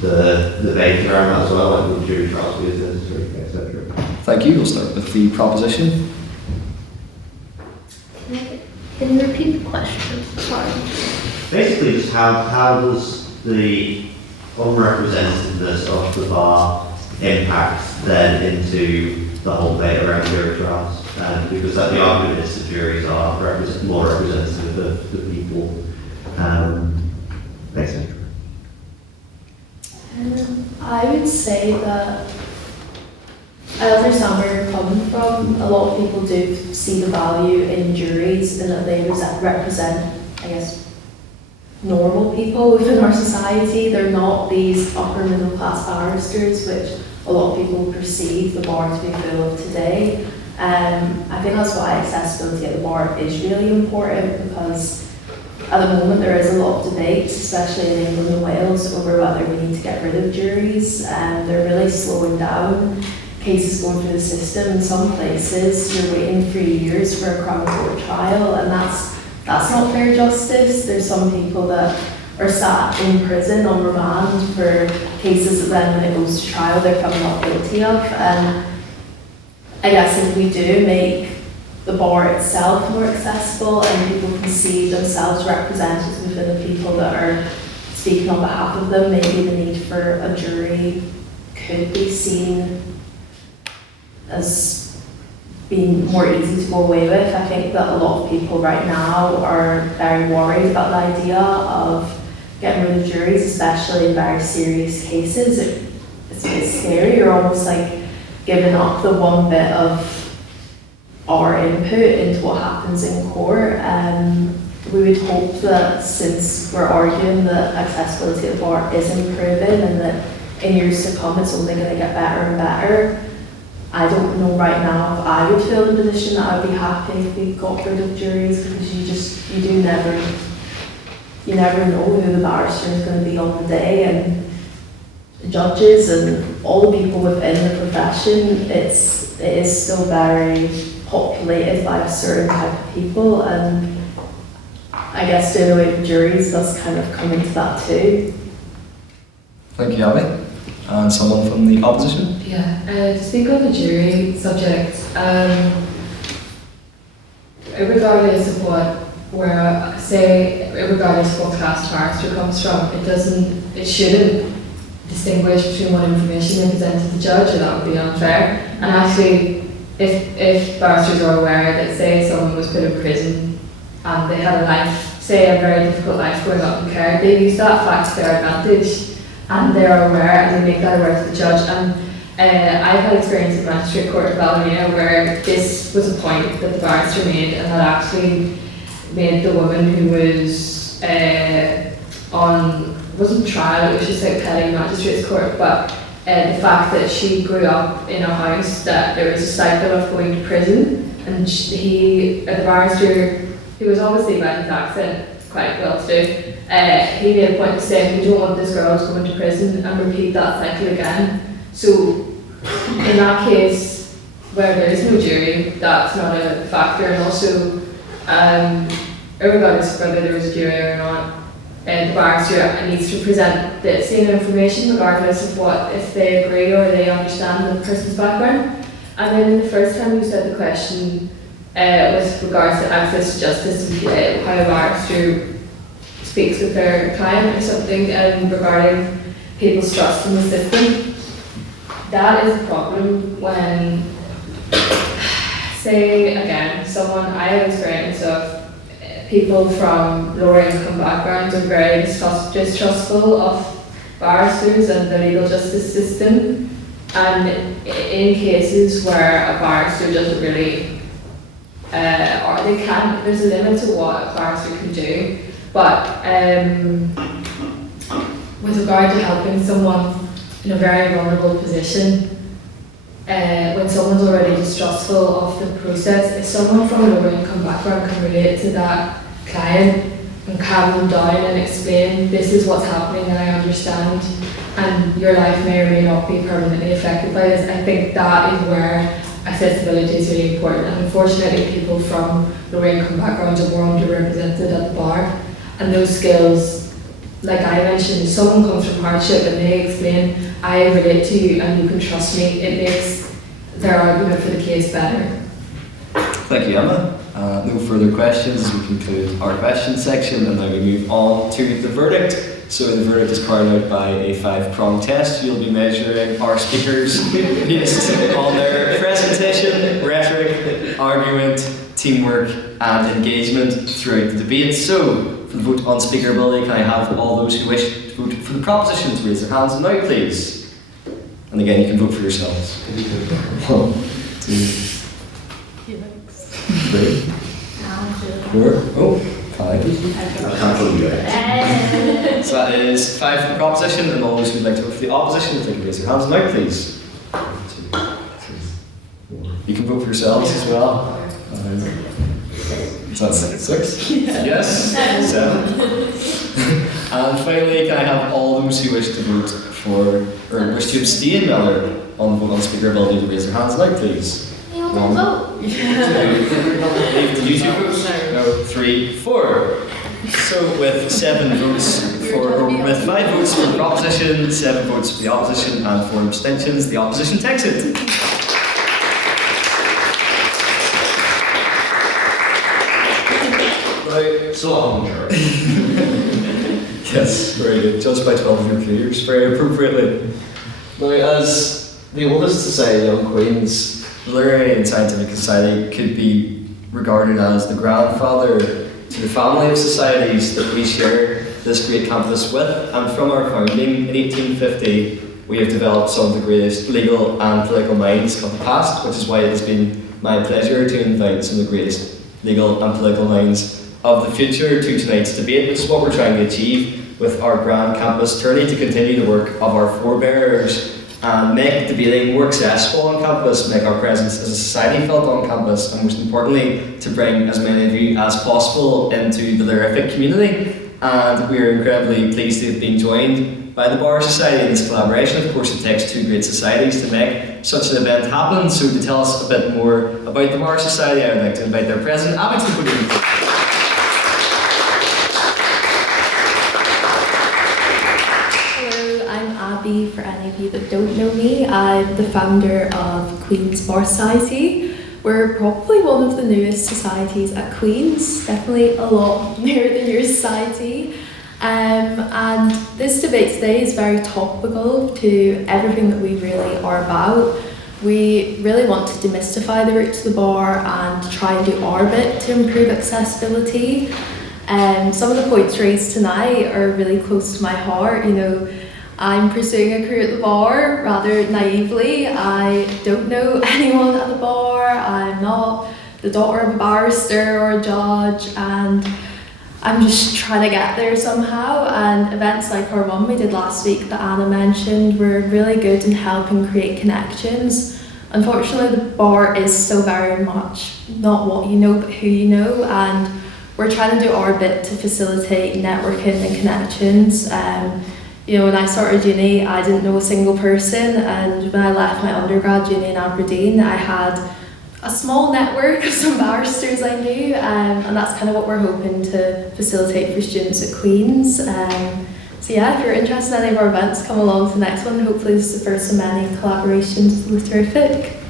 the debate around that as well, like would jury trials be as necessary, etc. Thank you. We'll start with the proposition. Can you repeat the question? Sorry. Basically, just how does the unrepresentativeness of the bar impact then into the whole debate around jury trials? Because the argument is the juries are more representative of the people, etc. I would say that I understand where you're coming from. A lot of people do see the value in juries and that they represent, I guess, normal people within our society. They're not these upper middle class barristers, which a lot of people perceive the bar to be full of today. I think that's why accessibility at the bar is really important, because at the moment there is a lot of debate, especially in England and Wales, over whether we need to get rid of juries. They're really slowing down cases going through the system. In some places you're waiting 3 years for a Crown Court trial, and that's not fair justice. There's some people that are sat in prison on remand for cases that then when it goes to trial they're found not guilty of. And I guess if we do make the bar itself more accessible and people can see themselves represented within the people that are speaking on behalf of them, maybe the need for a jury could be seen as being more easy to go away with. I think that a lot of people right now are very worried about the idea of getting rid of juries, especially in very serious cases. It's a bit scary. You're almost like giving up the one bit of our input into what happens in court. We would hope that, since we're arguing that accessibility at the bar is improving and that in years to come it's only going to get better and better, I don't know right now if I would feel in a position that I'd be happy if we got rid of juries, because you never know who the barrister is going to be on the day, and judges and all the people within the profession, it is still very populated by a certain type of people, and I guess doing away with juries does kind of come into that too. Thank you, Abby. And someone from the opposition? Yeah, to speak on the jury subject, regardless of regardless of what class barrister comes from, it shouldn't distinguish between what information they present to the judge, or that would be unfair. And actually, if barristers are aware that, say, someone was put in prison and they had a very difficult life growing up in care, they use that fact to their advantage, and they're aware, and they make that aware to the judge. And I've had experience in Magistrate Court of Ballymena where this was a point that the barrister made, and that actually made the woman who was wasn't trial, it was just like petty magistrates court, but the fact that she grew up in a house that there was a cycle of going to prison, and the barrister, who was obviously by his accent quite well to do, he made a point to say, we don't want this girl to go into prison and repeat that cycle again. So in that case, where there is no jury, that's not a factor. And also, regardless of whether there was a jury or not, the barrister needs to present the same information regardless of if they agree or they understand the person's background. And then the first time you said the question with regards to access to justice, how a barrister speaks with their client or something, regarding people's trust in the system, that is a problem when, say again, I have experience of people from lower income backgrounds are very distrustful of barristers and the legal justice system, and in cases where a barrister doesn't really, there's a limit to what a barrister can do, but with regard to helping someone in a very vulnerable position, when someone's already distrustful of the process, if someone from a lower income background can relate to that client and calm them down and explain, this is what's happening and I understand, and your life may or may not be permanently affected by this, I think that is where accessibility is really important. And unfortunately, people from lower income backgrounds are more underrepresented at the bar, and those skills like I mentioned, someone comes from hardship and they explain, I relate to you and you can trust me, it makes their argument for the case better. Thank you, Emma. No further questions as we conclude our question section, and now we move on to the verdict. So the verdict is carried out by a 5-pronged test. You'll be measuring our speakers based on their presentation, rhetoric, argument, teamwork and engagement throughout the debate. So for the vote on speaker ability, can I have all those who wish to vote for the proposition to raise their hands now, please? And again, you can vote for yourselves. 1, 2, 3, 4, 5. I can't believe it. So that is 5 for the proposition, and all those who'd like to vote for the opposition, if they can raise their hands now, please. 1, 2, 3, 4. You can vote for yourselves as well. Is that 6? Yes. 7. And finally, can I have all those who wish to vote for, or wish to abstain rather, on the vote on speaker ability to raise their hands now, please? 1, 2, 3, 4. So with 7 votes for, or with 5 votes for the proposition, 7 votes for the opposition, and 4 abstentions, the opposition takes it. Right. So I'm sure. Yes, very good. Judged by 12 of your peers, very appropriately. Now, as the oldest society on Queen's, the Literary and Scientific Society could be regarded as the grandfather to the family of societies that we share this great campus with. And from our founding in 1850, we have developed some of the greatest legal and political minds of the past, which is why it has been my pleasure to invite some of the greatest legal and political minds of the future to tonight's debate, which is what we're trying to achieve with our Grand Campus Tourney, to continue the work of our forebearers and make debating more accessible on campus, make our presence as a society felt on campus, and most importantly, to bring as many of you as possible into the Lerific community. And we are incredibly pleased to have been joined by the Bar Society in this collaboration. Of course, it takes 2 great societies to make such an event happen. So to tell us a bit more about the Bar Society, I would like to invite their president, Abby, to the podium. For any of you that don't know me, I'm the founder of Queen's Bar Society. We're probably one of the newest societies at Queen's, definitely a lot newer than your society. And this debate today is very topical to everything that we really are about. We really want to demystify the route to the bar and try and do our bit to improve accessibility. Some of the points raised tonight are really close to my heart. You know, I'm pursuing a career at the bar rather naively. I don't know anyone at the bar. I'm not the daughter of a barrister or a judge, and I'm just trying to get there somehow. And events like our one we did last week that Anna mentioned were really good in helping create connections. Unfortunately, the bar is so very much not what you know but who you know, and we're trying to do our bit to facilitate networking and connections. You know, when I started uni, I didn't know a single person, and when I left my undergrad uni in Aberdeen, I had a small network of some barristers I knew, and that's kind of what we're hoping to facilitate for students at Queen's. So yeah, if you're interested in any of our events, come along to the next one. Hopefully this is the first of many collaborations with Terrific.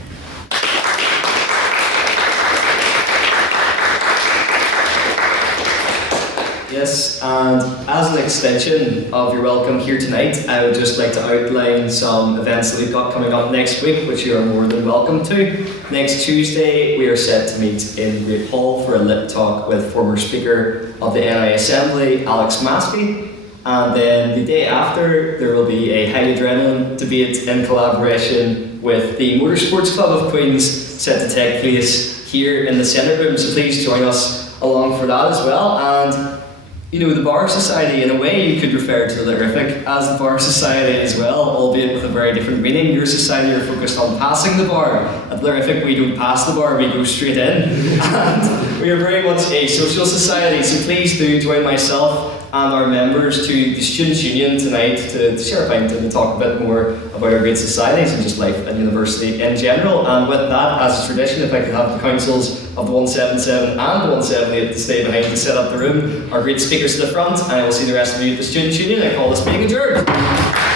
Yes, and as an extension of your welcome here tonight, I would just like to outline some events that we've got coming up next week, which you are more than welcome to. Next Tuesday, we are set to meet in Great Hall for a lit talk with former Speaker of the NI Assembly, Alex Maskey. And then the day after, there will be a high adrenaline debate in collaboration with the Motorsports Club of Queen's, set to take place here in the Senate Room. So please join us along for that as well. And you know, the Bar Society, in a way, you could refer to the Lerific as the Bar Society as well, albeit with a very different meaning. Your society are focused on passing the bar. At Lerific, we don't pass the bar, we go straight in. And We are very much a social society, so please do join myself and our members to the Students' Union tonight to share a pint and to talk a bit more about our great societies and just life at university in general. And with that, as a tradition, if I could have the councils of the 177 and the 178 to stay behind to set up the room, our great speakers to the front, and I will see the rest of you at the Students' Union. I call this meeting adjourned.